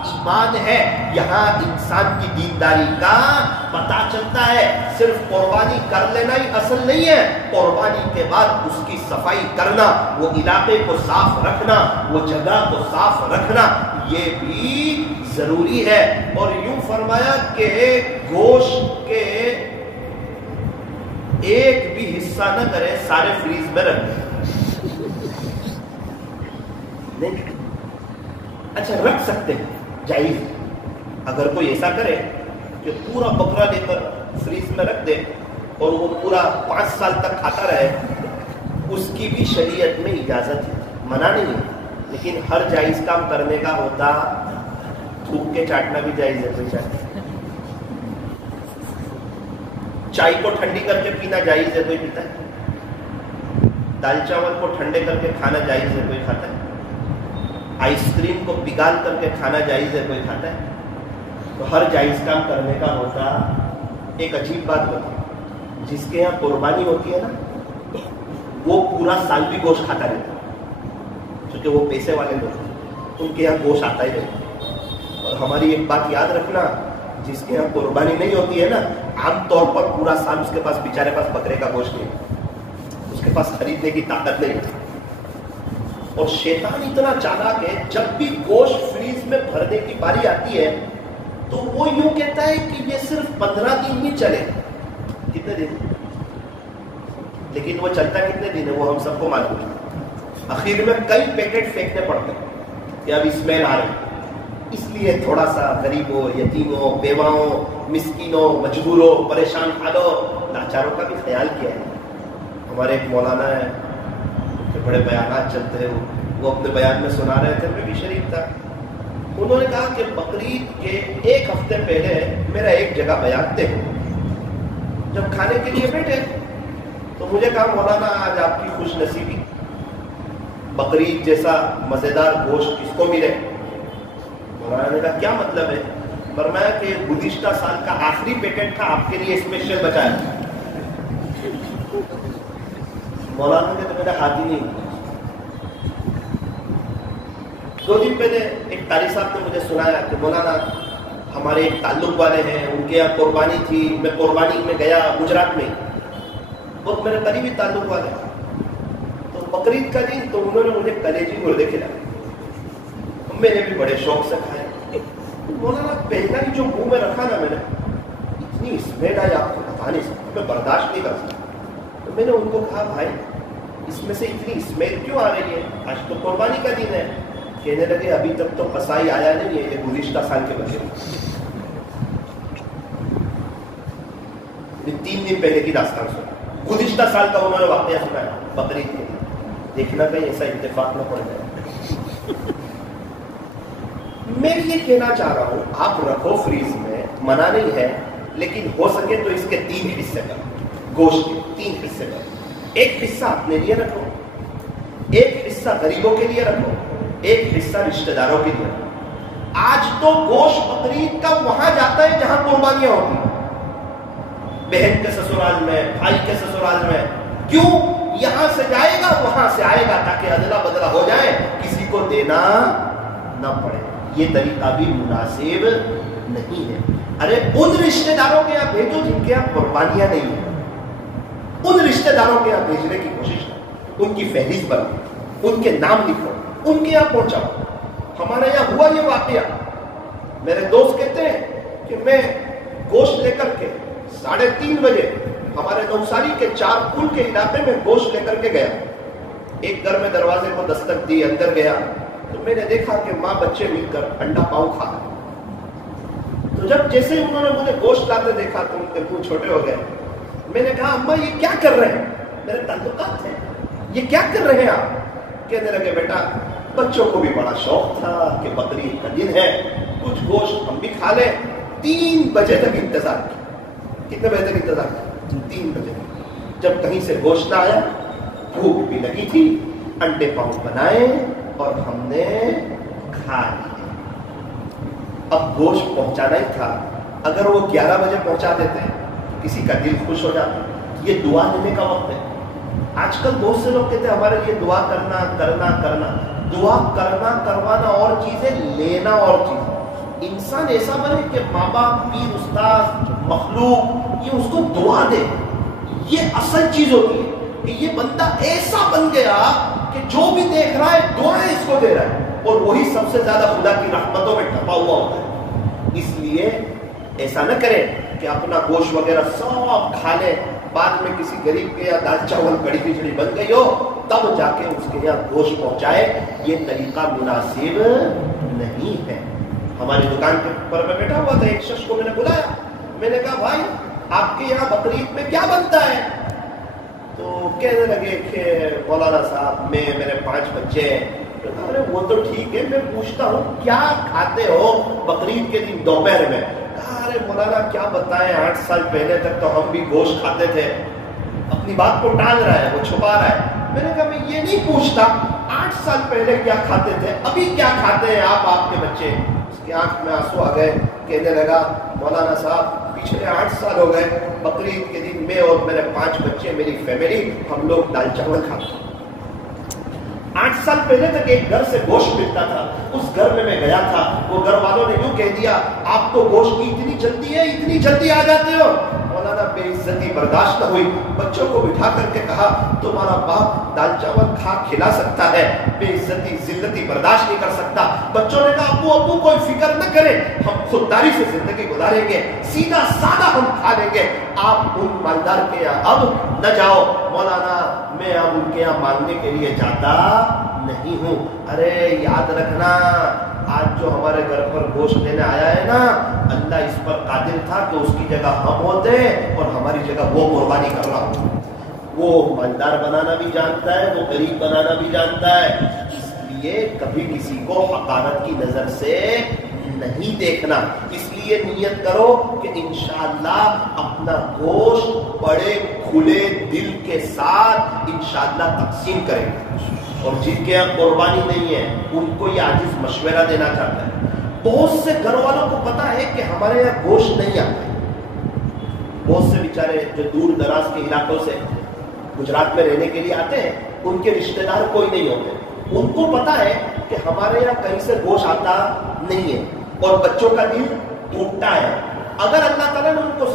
ईमान है। यहाँ इंसान की दीनदारी का पता चलता है। सिर्फ कुर्बानी कर लेना ही असल नहीं है, कुर्बानी के बाद उसकी सफाई करना, वो इलाके को साफ रखना, वो जगह को साफ रखना, ये भी जरूरी है। और यूं फरमाया कि गोश्त के एक भी हिस्सा न करे, सारे फ्रीज में रख दें। नहीं, अच्छा रख सकते हैं, जायज। अगर कोई ऐसा करे कि पूरा बकरा लेकर फ्रीज में रख दे और वो पूरा 5 साल तक खाता रहे, उसकी भी शरीयत में इजाजत है, मना नहीं है। लेकिन हर जायज काम करने का होता, थूक के चाटना भी जायज है, कोई चाटना। चाय को ठंडी करके पीना जायज है, कोई पीता है। दाल चावल को ठंडे करके खाना जायज है, कोई खाता है। आइसक्रीम को पिघाल करके खाना जायज है, कोई खाता है। तो हर जायज काम करने का होता। एक अजीब बात होती, जिसके यहाँ कुर्बानी होती है ना, वो पूरा साल भी गोश्त खाता रहता है, क्योंकि वो पैसे वाले लोग, उनके यहाँ गोश्त आता ही रहता। और हमारी एक बात याद रखना, जिसके यहाँ कुर्बानी नहीं होती है ना, आमतौर पर पूरा साल उसके पास, बेचारे पास बकरे का गोश्त नहीं, उसके पास खरीदने की ताकत नहीं होती। और शैतान इतना चालाक है, जब भी गोश्त फ्रीज में भरने की बारी आती है तो वो यूं कहता है कि ये सिर्फ 15 दिन ही चले। कितने दिन? लेकिन वो चलता कितने दिन है वो हम सबको मालूम है। आखिर में कई पैकेट फेंकने पड़ते हैं कि अब स्मेल आ रही। इसलिए थोड़ा सा गरीबों, यतीमों, बेवाओं, मिस्कीनों, मजबूरों, परेशान हालों, लाचारों का भी ख्याल किया है। हमारे एक मौलाना है, बड़े बयानात चलते हैं, वो अपने बयान में सुना रहे थे, मैं भी शरीक था। उन्होंने कहा कि बकरीद के 1 हफ्ते पहले मेरा एक जगह बयान थे, जब खाने के लिए बैठे तो मुझे कहा, मौलाना आज आपकी खुश नसीबी, बकरीद जैसा मजेदार गोश्त किसको मिले। मौलाना ने कहा क्या मतलब है? फरमाया कि गुज़िश्ता साल का आखिरी पैकेट था, आपके लिए स्पेशल बचाया। मौलाना ने तो मेरा हाथ ही नहीं। 2 दिन पहले एक कारी साहब ने मुझे सुनाया कि मौलाना हमारे एक ताल्लुक वाले हैं, उनके यहाँ कुर्बानी थी, मैं कुर्बानी में गया गुजरात में, बहुत मेरे करीबी ताल्लुक वाले। तो बकरीद का दिन तो उन्होंने मुझे कलेजी मुर्दे खिलाए, मैंने भी बड़े शौक से खाए। मौलाना पहला ही जो मुंह में रखा ना मैंने, इतनी स्मेल आई आपको बता नहीं सकता, मैं बर्दाश्त नहीं कर सकता। तो मैंने उनको कहा, भाई इसमें से इतनी स्मेल क्यों आ रही है? आज तो कुर्बानी का दिन है। कहने लगे अभी तक तो कसाई आया नहीं है, ये गुज़िश्ता साल के बचे। 3 दिन पहले की दास्तान सुना, गुज़िश्ता साल का उन्होंने वाकया सुना है बकरीद के। देखना कहीं ऐसा इत्तेफाक न पड़ जाए। मैं ये कहना चाह रहा हूं, आप रखो फ्रीज में, मना नहीं है, लेकिन हो सके तो इसके 3 हिस्से करो, गोश्त के 3 हिस्से करो। एक हिस्सा अपने लिए रखो, एक हिस्सा गरीबों के लिए रखो, एक हिस्सा रिश्तेदारों के लिए रखो। आज तो गोश्त बकरीद का वहां जाता है जहां कुर्बानियां होती हैं, बहन के ससुराल में, भाई के ससुराल में। क्यों? यहां से जाएगा वहां से आएगा, ताकि अदला बदला हो जाए, किसी को देना ना पड़े। ये तरीका भी मुनासिब नहीं है। अरे उन रिश्तेदारों के यहाँ भेजो जिनके यहाँ कुर्बानियां नहीं है, उन रिश्तेदारों के यहाँ भेजने की कोशिश करो, उनकी फहरिस्त बनाओ, उनके नाम लिखो, उनके यहाँ पहुंचाओ। हमारे यहाँ हुआ ये वाकया, मेरे दोस्त कहते हैं कि मैं गोश्त लेकर के 3:30 बजे हमारे नौसारी के 4 पुल के इलाके में गोश्त लेकर के गया। ایک گھر میں دروازے کو دستک دی، اندر گیا تو میں نے دیکھا کہ ماں بچے مل کر انڈا پاؤ کھا رہے۔ تو جب جیسے ہی انہوں نے مجھے گوشت لاتے دیکھا تو ان کے منہ چھوٹے ہو گئے۔ میں نے کہا اماں یہ کیا کر رہے ہیں؟ میرے تعلقات ہیں، یہ کیا کر رہے ہیں آپ؟ کہنے لگے بیٹا بچوں کو بھی بڑا شوق تھا کہ بقرعید کا دن ہے، کچھ گوشت ہم بھی کھا لیں۔ 3 بجے تک انتظار کیا۔ کتنے بجے تک انتظار کیا؟ 3 بجے تک۔ جب کہیں سے گوشت نہ آیا، بھوک بھی لگی تھی، انڈے پاؤ بنائے اور ہم نے کھا لیے۔ اب گوشت پہنچانا ہی تھا، اگر وہ 11 بجے پہنچا دیتے کسی کا دل خوش ہو جاتا۔ یہ دعا لینے کا وقت ہے۔ آج کل بہت سے لوگ کہتے ہیں ہمارے لیے دعا کرنا کرنا کرنا۔ دعا کرنا کروانا اور چیزیں، لینا اور چیزیں۔ انسان ایسا بنے کہ ماں باپ، پیر، استاد، مخلوق یہ اس کو دعا دے، یہ اصل چیز ہوتی ہے کہ یہ بندہ ایسا بن گیا کہ جو بھی دیکھ رہا ہے دعائیں اس کو دے رہا ہے، اور وہی سب سے زیادہ خدا کی رحمتوں میں ٹھپا ہوا ہوتا ہے۔ اس لیے ایسا نہ کریں کہ اپنا گوشت وغیرہ سب کھا لیں، بعد میں کسی غریب کے یا دال چاول کڑی کھچڑی بن گئی ہو تب جا کے اس کے یہاں گوشت پہنچائے۔ یہ طریقہ مناسب نہیں ہے۔ ہماری دکان کے اوپر میں بیٹھا ہوا تھا، ایک شخص کو میں نے بلایا، میں نے کہا بھائی آپ کے یہاں بقرعید میں کیا بنتا ہے؟ تو کہنے لگے کہ مولانا صاحب میرے 5 بچے ہیں۔ ارے وہ تو ٹھیک ہے، میں پوچھتا ہوں کیا کھاتے ہو بقرعید کے دن دوپہر میں؟ ارے مولانا کیا بتائیں، 8 سال پہلے تک تو ہم بھی گوشت کھاتے تھے۔ اپنی بات کو ٹال رہا ہے، وہ چھپا رہا ہے۔ میں نے کہا میں یہ نہیں پوچھتا 8 سال پہلے کیا کھاتے تھے، ابھی کیا کھاتے ہیں آپ کے بچے؟ اس کی آنکھ میں آنسو آ گئے، کہنے لگا مولانا صاحب پچھلے 8 سال ہو گئے، بقرعید کے دن میں اور میرے 5 بچے، میری فیملی، ہم لوگ دال چاول کھاتے ہیں۔ 8 سال پہلے تک ایک گھر سے گوشت ملتا تھا، اس گھر میں گیا تھا، وہ گھر والوں نے یوں کہہ دیا آپ کو گوشت کی اتنی جلدی ہے، اتنی جلدی آ جاتے ہو۔ مولانا بے عزتی برداشت نہ ہوئی، بچوں کو بٹھا کر کے کہا تمہارا باپ دال چاول کھلا سکتا ہے، بے عزتی ذلتی برداشت نہیں کر سکتا۔ بچوں نے کہا ابو کوئی فکر نہ کرے، ہم خودداری سے زندگی گزاریں گے، سیدھا سادہ ہم کھا لیں گے، آپ ان مالدار کے یہاں اب نہ جاؤ۔ مولانا میں اب ان کے یہاں مانگنے کے لیے جاتا نہیں ہوں۔ ارے یاد رکھنا آج جو ہمارے گھر پر گوشت لینے آیا ہے نا، اللہ اس پر قادر تھا کہ اس کی جگہ ہم ہوتے اور ہماری جگہ وہ قربانی کر رہا ہوں۔ وہ مالدار بنانا بھی جانتا ہے، وہ غریب بنانا بھی جانتا ہے۔ اس لیے کبھی کسی کو حقارت کی نظر سے نہیں دیکھنا۔ اس لیے نیت کرو کہ انشاءاللہ اپنا گوشت بڑے کھلے دل کے ساتھ انشاءاللہ تقسیم کریں گے، اور جن کے یہاں قربانی نہیں ہے ان کو یہ عاجز مشورہ دینا چاہتا ہے۔ بہت سے گھر والوں کو پتا ہے کہ ہمارے یہاں گوشت نہیں آتا ہے، بہت سے بیچارے جو دور دراز کے علاقوں سے گجرات میں رہنے کے لیے آتے ہیں، ان کے رشتہ دار کوئی نہیں ہوتے، ان کو پتا ہے کہ ہمارے یہاں کہیں سے گوشت آتا نہیں ہے، اور بچوں کا دل ٹوٹتا ہے۔ اگر اللہ تعالیٰ نے ان کو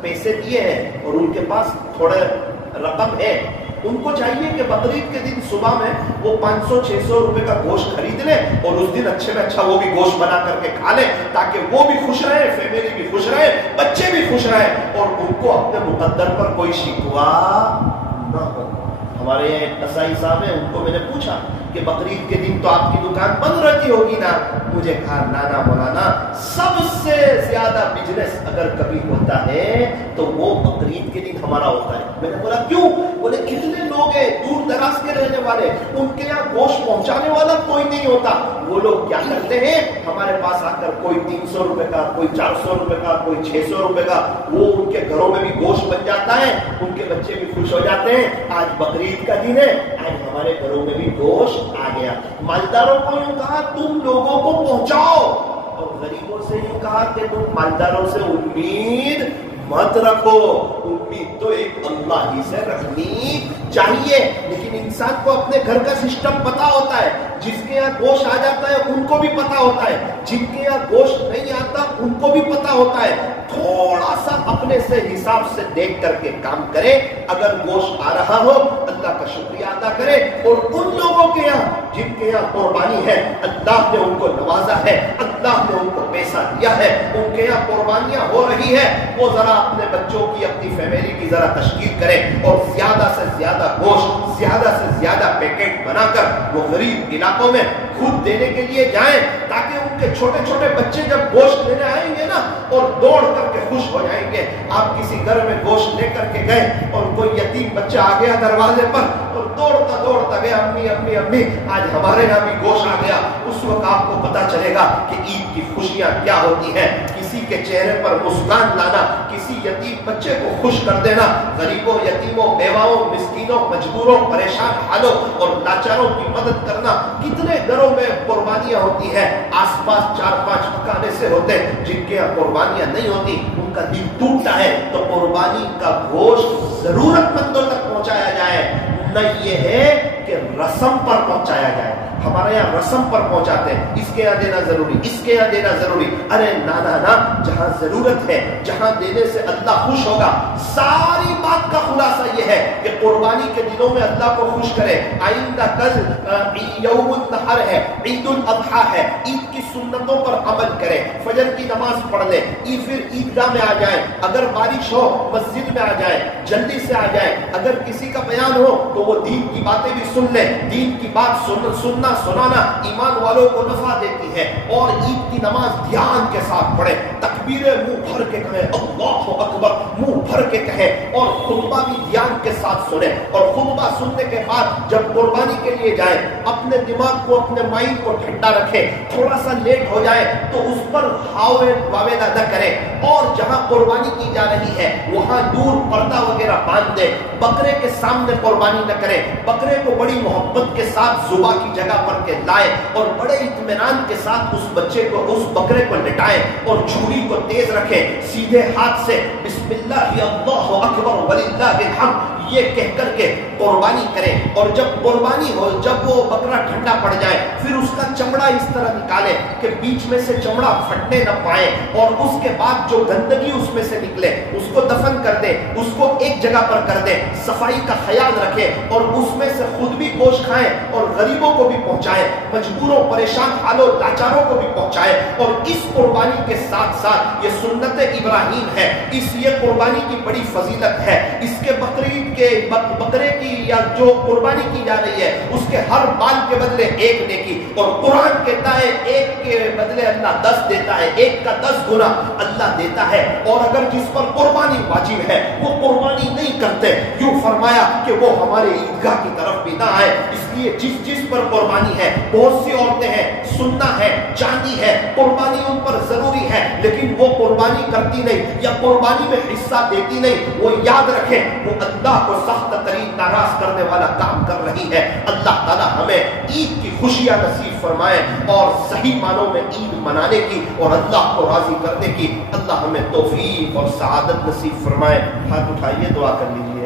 پیسے دیے ہیں اور ان کے پاس تھوڑے رقم ہے، ان کو چاہیے کہ بقرعید کے دن صبح میں وہ 500-600 روپے کا گوشت خرید لے، اور اس دن اچھے میں اچھا وہ بھی گوشت بنا کر کے کھا لے، تاکہ وہ بھی خوش رہے، فیملی بھی خوش رہے، بچے بھی خوش رہے، اور ان کو اپنے مقدر پر کوئی شکوہ نہ ہو۔ ہمارے یہاں ایک قصائی صاحب ہیں، ان کو میں نے پوچھا کہ بقرعید کے دن تو آپ کی دکان بند رہتی ہوگی نا؟ مجھے کہا نانا مولانا سب سے زیادہ بزنس اگر کبھی ہوتا ہے تو وہ بقرعید کے دن ہمارا ہوتا ہے۔ میں نے بولا کیوں؟ بولے کتنے لوگ ہیں دور دراز کے رہنے والے، ان کے یہاں گوشت پہنچانے والا کوئی نہیں ہوتا، وہ لوگ کیا کرتے ہیں ہمارے پاس آ کر کوئی 300 روپے کا، کوئی 400 روپے کا، کوئی 600 روپے کا، وہ ان کے گھروں میں بھی گوشت بن جاتا ہے، ان کے بچے بھی خوش ہو جاتے ہیں، آج بقرعید کا دن ہے، آج ہمارے گھروں میں بھی گوشت آ گیا۔ مالداروں کو یوں کہا تم لوگوں کو پہنچاؤ، اور غریبوں سے یوں کہا کہ تم مالداروں سے امید مت رکھو، امید تو ایک اللہ ہی سے رکھنی چاہیے۔ لیکن انسان کو اپنے گھر کا سسٹم پتا ہوتا ہے، جس کے یہاں گوشت آ جاتا ہے ان کو بھی پتا ہوتا ہے، جن کے یہاں گوشت نہیں آتا ان کو بھی پتا ہوتا ہے، تھوڑا थोड़ा सा अपने से हिसाब से देख करके काम करे। अगर गोश्त आ रहा हो अल्लाह का शुक्रिया अदा करे। और उन लोगों के यहाँ जिनके यहाँ कुर्बानी है, अल्लाह ने उनको नवाजा है, अल्लाह ने उनको पैसा दिया है, उनके यहाँ कुर्बानियां हो रही है, वो जरा अपने बच्चों की, अपनी फैमिली की जरा तशकील करें और ज्यादा से ज्यादा गोश्त, ज्यादा से ज्यादा पैकेट बनाकर वो गरीब इलाकों में खुद देने के लिए जाएं, ताकि उनके छोटे छोटे बच्चे जब गोश्त लेने आएंगे ना और दौड़ करके खुश हो जाएंगे। आप किसी घर में गोश्त लेकर के गए और कोई यतीम बच्चा आ गया दरवाजे पर और दौड़ता दौड़ता गया, अम्मी अम्मी अम्मी आज हमारे यहाँ भी गोश्त आ गया, उस वक्त आपको पता चलेगा कि ईद की खुशियां क्या होती हैं। किसी के चेहरे पर मुस्कान लाना, किसी यतीम बच्चे को खुश कर देना, गरीबों, यतीमों, बेवाओं, मिस्कीनों, मजबूरों, परेशान हालों और लाचारों की मदद करना। कितने घरों में कुर्बानियां होती है, आसपास 4-5 मकान ऐसे होते हैं जिनके यहाँ कुर्बानियां नहीं होती, उनका दिल टूटता है। तो कुर्बानी का गोश्त जरूरतमंदों तक पहुंचाया जाए, न ये है कि रस्म पर पहुंचाया जाए। हमारे यहाँ रस्म पर पहुंचाते हैं, इसके यहाँ देना जरूरी, इसके यहाँ देना जरूरी। अरे ना ना ना, जहां जरूरत है, जहां देने से अल्लाह खुश होगा। सारी बात का खुलासा ये है कि कुर्बानी के दिनों में अल्लाह को खुश करे। आइंदा कल यौमुन नहर है, ईदुल अज़हा है, ईद की सुन्नतों पर अमल करें, फजर की नमाज पढ़ ले, फिर ईदगाह में आ जाए, अगर बारिश हो मस्जिद में आ जाए, जल्दी से आ जाए। अगर किसी का बयान हो तो वो दीन की बातें भी सुन ले। दीन की बात सुनना सुनाना ईमान वालों को नफा देती है। और ईद की नमाज ध्यान के साथ पढ़े, तकबीरें मुंह भर के कहें, अल्लाहु अकबर मुंह भर के कहें, और खुतबा भी ध्यान के साथ सुने। और खुतबा सुनने के बाद जब कुर्बानी के लिए जाए, अपने दिमाग को, अपने माइंड को ठंडा रखे। थोड़ा सा लेट हो जाए तो उस पर हावे वावेला न करें, और जहां कुर्बानी की जा रही है वहां दूर पर्दा वगैरह बांध दे। बकरे के सामने कुर्बानी न करें, बकरे को बड़ी मोहब्बत के साथ जुबा की जगह पर के लाए और बड़े इत्मीनान के साथ उस बच्चे को, उस बकरे को लिटाएं और छुरी को तेज रखें, सीधे हाथ से बिस्मिल्लाह अल्लाहु अकबर वलिल्लाहिल हम्द ये कह करके कुर्बानी करें। और जब कुर्बानी हो, जब वो बकरा ठंडा पड़ जाए, फिर उसका चमड़ा इस तरह निकाले कि बीच में से चमड़ा फटने न पाए, और उसके बाद जो गंदगी उसमें से निकले उसको दफन कर दे, उसको एक जगह पर कर दे, सफाई का ख्याल रखें, और उसमें से खुद भी गोश्त खाएं और गरीबों को भी पहुंचाएं, मजबूरों, परेशान हालों, लाचारों को भी पहुंचाएं। और इस कुर्बानी के साथ साथ ये सुन्नत इब्राहीम है, इस ये कुर्बानी की बड़ी फजीलत है। इसके बकरीद के बकरे की या जो कुर्बानी की जा रही है उसके हर बाल के बदले एक नेकी, और कुरान कहता है एक के बदले अल्लाह 10 देता है, एक का 10 गुना अल्लाह देता है। और अगर जिस पर कुर्बानी वाजिब है वो कुर्बानी नहीं करते, यूं फरमाया कि वो हमारे ईदगाह की तरफ भी ना आए। इसलिए जिस पर कुर्बानी है, बहुत सी औरतें हैं, सुन्ना है, चांदी है, कुर्बानी उन पर जरूरी है, लेकिन वो कुर्बानी करती नहीं या कुर्बानी में हिस्सा देती नहीं। वो याद रखें वो अल्लाह को सख्त तरीन नाराज करने वाला काम कर रही है। अल्लाह ताला हमें ईद की खुशियां नसीब फरमाए और सही मानों में ईद मनाने की और अल्लाह को राजी करने की अल्लाह हमें तौफीक और सआदत नसीब फरमाए। हाथ उठाइए, दुआ कर लीजिए।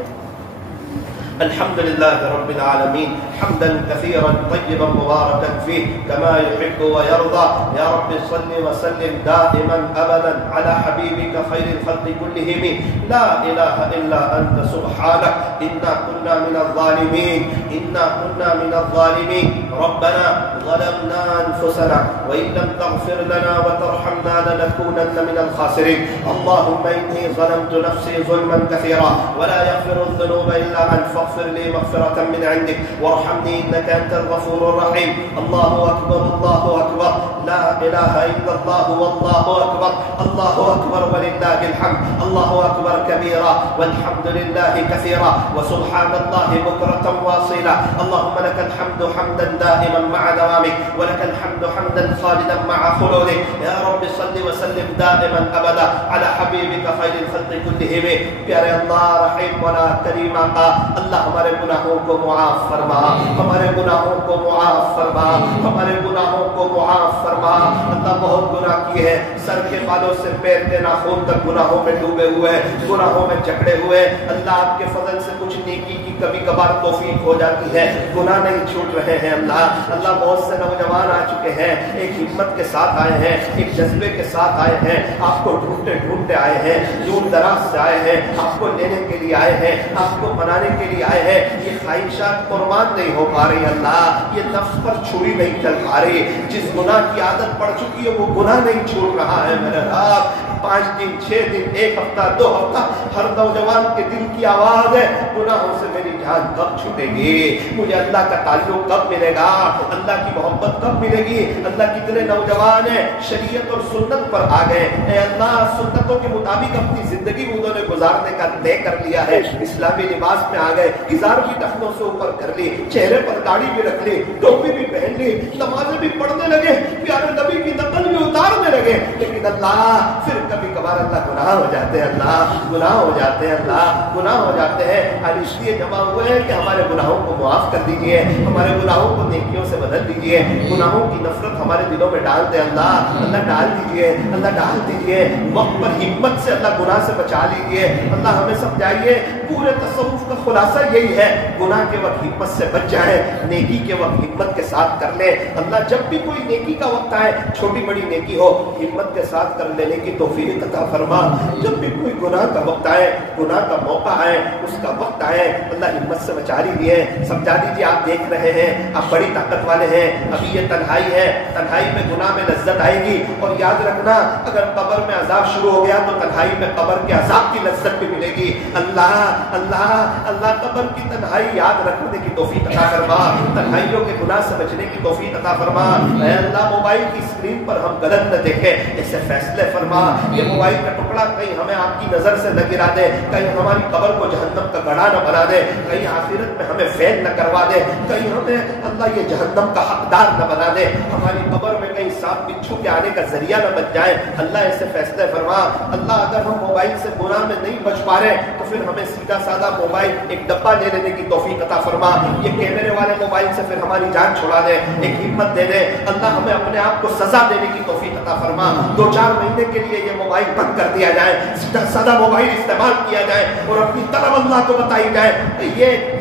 अल्हम्दुलिल्लाह रब्बिल आलमीन हम्दन कसीरन तय्यबन मुबारकन फीह कमा युहिब्बु व यरदा। या रब्बि सल्लि व सल्लिम दाइमन अबदन अला हबीबिका खैरिल खल्क़ि कुल्लिहिम ला इलाहा इल्ला अंत सुब्हानक इन्ना कुन्ना मिनज़ ज़ालिमीन इन्ना कुन्ना मिनज़ ज़ालिमीन। रब्बना ज़लमना अनफुसना व इन लम तग़फिर लना व तरहमना लनकूनन्न मिनल खासिरीन। अल्लाहुम्मा इन्नी ज़लमतु नफ्सी ज़ुल्मन कसीरा व ला यग़फिरु ज़ुनूबा इल्ला अंत فاغفر لي مغفرة من عندك وارحمني إنك أنت الغفور الرحيم. الله أكبر الله أكبر لا إله إلا الله والله أكبر الله أكبر ولله الحمد. الله أكبر كبيرا والحمد لله كثيرا وسبحان الله بكرة واصيلا. اللهم لك الحمد حمدا دائما مع دوامك ولك الحمد حمدا خالدا مع خلودك. يا رب صل وسلم دائما أبدا على حبيبك خير الخلق كلهم. प्यारे अल्लाह रहीम वाला करीम आका, अल्लाह हमारे गुनाहों को मुआफ फरमा, हमारे गुनाहों को मुआफ फरमा, हमारे गुनाहों को मुआफ फरमा। फरमा। अल्लाह बहुत गुनाह किए हैं, सर के बालों से पैर के नाखून तक गुनाहों में डूबे हुए, गुनाहों में जकड़े हुए। अल्लाह आपके फजल से कुछ नेकी की कभी कभार तौफीक हो जाती है, गुनाह नहीं छूट रहे हैं। अल्लाह बहुत से नौजवान आ चुके हैं, एक हिम्मत के साथ आए हैं, एक जज्बे के साथ आए हैं, आपको ढूंढते ढूंढते आए हैं, दूर दराज से आए हैं, आपको लेने के लिए आए हैं, आपको बनाने के लिए आए हैं। ये ख्वाहिशात कुर्बान नहीं हो पा रही अल्लाह, ये नफ्स पर छुरी नहीं चल पा रही, जिस गुनाह की आदत पड़ चुकी है वो गुनाह नहीं छूट रहा है मेरे रब। 5 दिन 6 दिन 1 हफ्ता 2 हफ्ता हर नौजवान के दिल की आवाज है, गुनाहों से मेरी जान कब छूटेगी, मुझे अल्लाह का ताल्लुक कब मिलेगा, अल्लाह की मोहब्बत कब मिलेगी। अल्लाह कितने नौजवान हैं शरीयत और सुन्नत पर आ गए, ऐ अल्लाह सुन्नतों के मुताबिक अपनी जिंदगी उन्होंने गुजारने का तय कर लिया है, इस्लामी लिबास में आ गए, इज़ार भी टखनों से ऊपर कर ली, चेहरे पर दाढ़ी भी रख ली, टोपी भी पहन ली, नमाजें भी पढ़ने लगे, प्यारे नबी की नकल भी उतारने लगे। लेकिन अल्लाह फिर कभी कभार अल्लाह गुनाह हो जाते हैं, अल्लाह गुनाह हो जाते हैं, अल्लाह गुनाह हो जाते हैं। आज इसलिए जमा हुए हैं कि हमारे गुनाहों को मुआफ कर दीजिए, हमारे गुनाहों को नेकियों से बदल दीजिए, गुनाहों की नफरत हमारे दिलों में डाल दे अल्लाह, अल्लाह डाल दीजिए, अल्लाह डाल दीजिए। वक्त पर हिम्मत से अल्लाह गुनाह से बचा लीजिए, अल्लाह हमें समझाइए। पूरे तसव्वुफ का खुलासा यही है, गुनाह के वक्त हिम्मत से बच जाए, नेकी के वक्त हिम्मत के साथ कर ले। अल्लाह जब भी कोई नेकी का वक्त आए, छोटी बड़ी नेकी हो, हिम्मत के साथ कर लेने की तौफीक अता फरमा। जब भी कोई गुनाह का वक्त आए, गुनाह का मौका आए, उसका वक्त आए, अल्लाह हिम्मत से बचा लीजिए, समझा दीजिए। आप देख रहे हैं, आप बड़ी ताकत वाले हैं, अभी ये तन्हाई है, तन्हाई में गुनाह में लज्जत आएगी। और याद रखना, अगर कब्र में अजाब शुरू हो गया तो तन्हाई में कब्र के अजाब की लज्जत भी मिलेगी। अल्लाह अल्लाह अल्लाह कब्र की तन्हाई याद रखने की तौफीक अता फरमा, तन्हाइयों के गुनाह से बचने की तौफीक अता फरमा। ऐ अल्लाह मोबाइल की स्क्रीन पर हम गलत न देखें, ऐसे फैसले फरमा। ये मोबाइल का टुकड़ा कहीं हमें आपकी नजर से न गिरा दे, कहीं हमारी कब्र को जहन्नम का गड़ा न बना दे, कहीं आखिरत में हमें फैल न करवा दे, कहीं हमें अल्लाह ये जहन्नम का हकदार न बना दे, हमारी कब्र में कहीं सांप बिच्छू के आने का जरिया न बन जाए। अल्लाह ऐसे फैसले फरमा। अल्लाह अगर हम मोबाइल से गुनाह में नहीं बच पा रहे तो फिर हमें सीधा साधा मोबाइल एक डब्बा ले लेने की तौफीक अता फरमा। ये कैमरे वाले मोबाइल से फिर हमारी जान छुड़ा दे, एक हिम्मत दे दे। अल्लाह हमें अपने आप को सजा देने की तौफीक अता फरमा। 2-4 महीने के लिए ये मोबाइल बंद कर दिया जाए, सीधा साधा मोबाइल इस्तेमाल किया जाए और अपनी तलब अल्लाह को बताई जाए।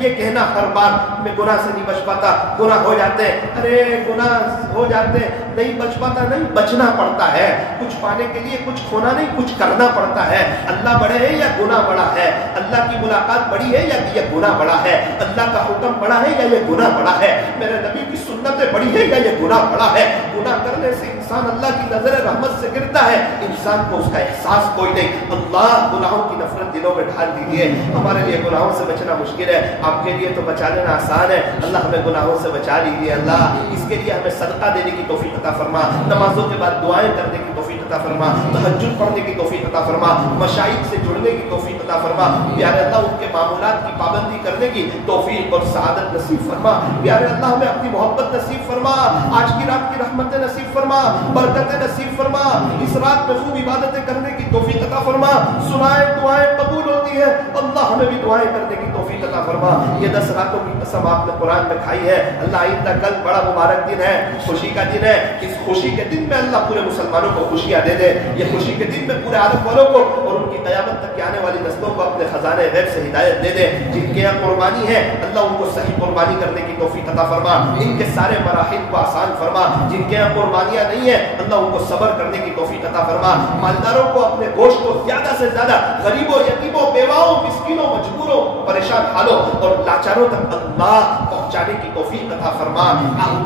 ये कहना हर बार मैं गुनाह से नहीं बच पाता, गुनाह हो जाते, अरे गुनाह हो जाते, नहीं बच पाता, नहीं बचना पड़ता है। कुछ पाने के लिए कुछ खोना नहीं, कुछ करना पड़ता है। अल्लाह बड़े है या गुनाह बड़ा है, अल्लाह की मुलाकात बड़ी है या ये गुनाह बड़ा है, अल्लाह का हुक्म बड़ा है या ये गुनाह बड़ा है, मेरे नबी की सुन्नतें बड़ी है या ये गुनाह बड़ा है। गुनाह करने से इंसान अल्लाह की नजर रहमत से गिरता है, इंसान को उसका एहसास कोई नहीं। अल्लाह गुनाहों की नफरत दिलों में ढाल दीजिए। हमारे लिए गुनाहों से बचना मुश्किल है, आपके लिए तो बचा लेना आसान है। अल्लाह हमें गुनाहों से बचा लीजिए। अल्लाह इसके लिए हमें सदका देने की तौफीक अता फरमा, नमाजों के बाद दुआएं करने की तौफीक अता फरमा, तहज्जुद पढ़ने की तौफीक अता फरमा, मशाइख से जुड़ने की तौफीक अता फरमा। प्यारे अल्लाह उनके मामूलात की पाबंदी करने की तौफीक और सआदत नसीब फरमा। प्यारे अल्लाह हमें अपनी मोहब्बत नसीब फरमा, आज की रात की रहमतें नसीब फरमा, बरकतें नसीब फरमा। इस रात में खूब इबादतें करने की तौफीक अता फरमा। सुनाए दुआएं कबूल होती है, अल्लाह हमें भी दुआएं करने की तौफीक अता फरमा। ये 10 रातों की कसम आपने कुरान में खाई है। अल्लाह आइंदा कल बड़ा मुबारक दिन है, खुशी का दिन है। इस खुशी के दिन में अल्लाह पूरे मुसलमानों को खुशियां दे दे। ये खुशी के दिन में पूरे आलम वालों को और उनकी क़यामत तक के आने वाली नस्लों को अपने खजाने गैब से हिदायत दे दे। जिनके यहाँ कुर्बानी है अल्लाह उनको सही कुर्बानी करने की तौफीक अता फरमा, इनके सारे मराहिल को आसान फरमा। जिनके यहाँ कुर्बानियां नहीं है अल्लाह उनको सब्र करने की तौफीक अता फरमा। मालदारों को अपने गोश्त को ज्यादा से ज्यादा गरीबों, यतीमों, बेवाओं, मिस्किनों, मजबूरों, परेशान हालों और लाचारों तक अल्लाह पहुंचाने की तौफीक अता फरमा।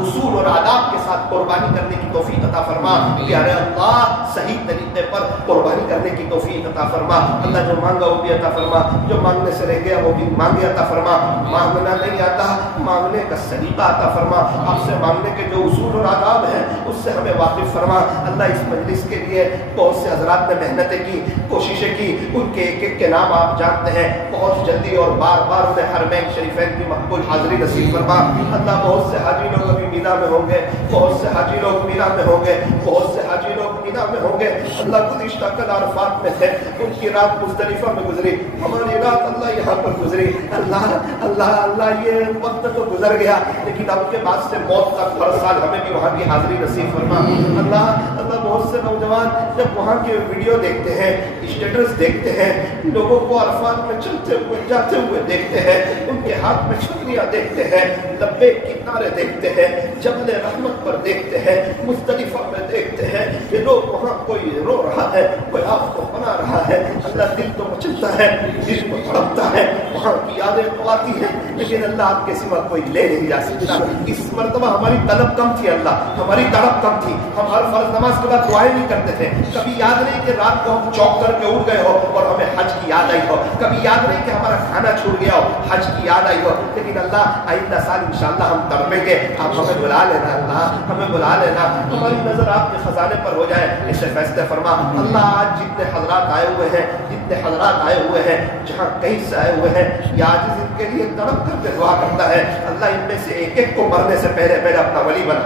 उसूल और आदाब के साथ कुर्बानी करने की तौफीक अता फरमा। प्यारे अल्लाह सही तरीके पर कुर्बानी करने की तौफीक अता फरमा। अल्लाह जो मांगा वो भी अता फरमा, जो मांगने से रह गया वो भी मांगे अता फरमा। मांगना नहीं आता, मांगने का सलीका अता फरमा। आपसे मांगने के जो उसूल और आदाब हैं उससे हमें वाकिफ फरमा। अल्लाह इस मजलिस के लिए बहुत से हजरात ने मेहनतें की, कोशिशें की, उनके एक एक के नाम आप जानते हैं। बहुत जल्दी और बार बार उन्हें हरमैन शरीफैन की मकबूल हाजिरी नसीब फरमा। अल्लाह बहुत से हाजी लोग अभी मीना में होंगे, बहुत से हाजी लोग मीना में होंगे, बहुत से हाजी लोग मीना मदीना में होंगे। अल्लाह गुज़िश्ता कल अरफात में थे, उनकी रात मुज़दलिफ़ा में गुजरी, हमारी रात अल्लाह यहाँ पर गुजरी। अल्लाह अल्लाह अल्लाह ये वक्त तो गुजर गया, लेकिन अब के बाद से मौत तक हर साल हमें भी वहाँ की हाजिरी नसीब फरमा। अल्लाह अल्लाह बहुत से नौजवान जब वहाँ के वीडियो देखते हैं, स्टेटस देखते हैं, लोगों को अरफात में चलते हुए जाते हुए देखते हैं, उनके हाथ में छतरियाँ देखते हैं, लब्बे किनारे देखते हैं, जबल रहमत पर देखते हैं, मुज़दलिफ़ा में देखते हैं कि लोग वहाँ कोई रो रहा है, कोई आपको बना रहा है। अल्लाह दिल तो मचलता है, दिल तो तड़पता है, वहाँ की यादें तो आती हैं, लेकिन अल्लाह आपके सिवा कोई ले नहीं जा सकता। इस मरतबा हमारी तलब कम थी अल्लाह, हमारी तड़प कम थी। हम हर फर्ज नमाज के बाद दुआएं नहीं करते थे। कभी याद नहीं कि रात को हम चौक करके उठ गए हो और हमें हज की याद आई हो, कभी याद नहीं कि हमारा खाना छूट गया हो, हज की याद आई हो। लेकिन अल्लाह आइंदा साल इंशाअल्लाह हम तड़पेंगे, आप हमें बुला लेना, अल्लाह हमें बुला लेना, हमारी नजर आपके खजाने पर हो जाए, इससे फैसले फरमा। अल्लाह आज जितने हजरात आए हुए हैं, जितने हजरात आए हुए हैं, जहाँ कहीं से आए हुए हैं, या आज इनके लिए तड़प करके दुआ करता है, अल्लाह इनमें से एक एक को मरने से पहले पहले अपना वली बना।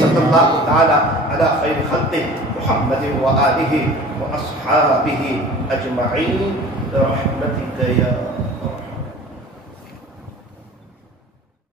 सल्लल्लाहु ताला अला खैर खल्क़ि मुहम्मद व आलिहि व अस्हाबिहि अजमईन रहमतिक या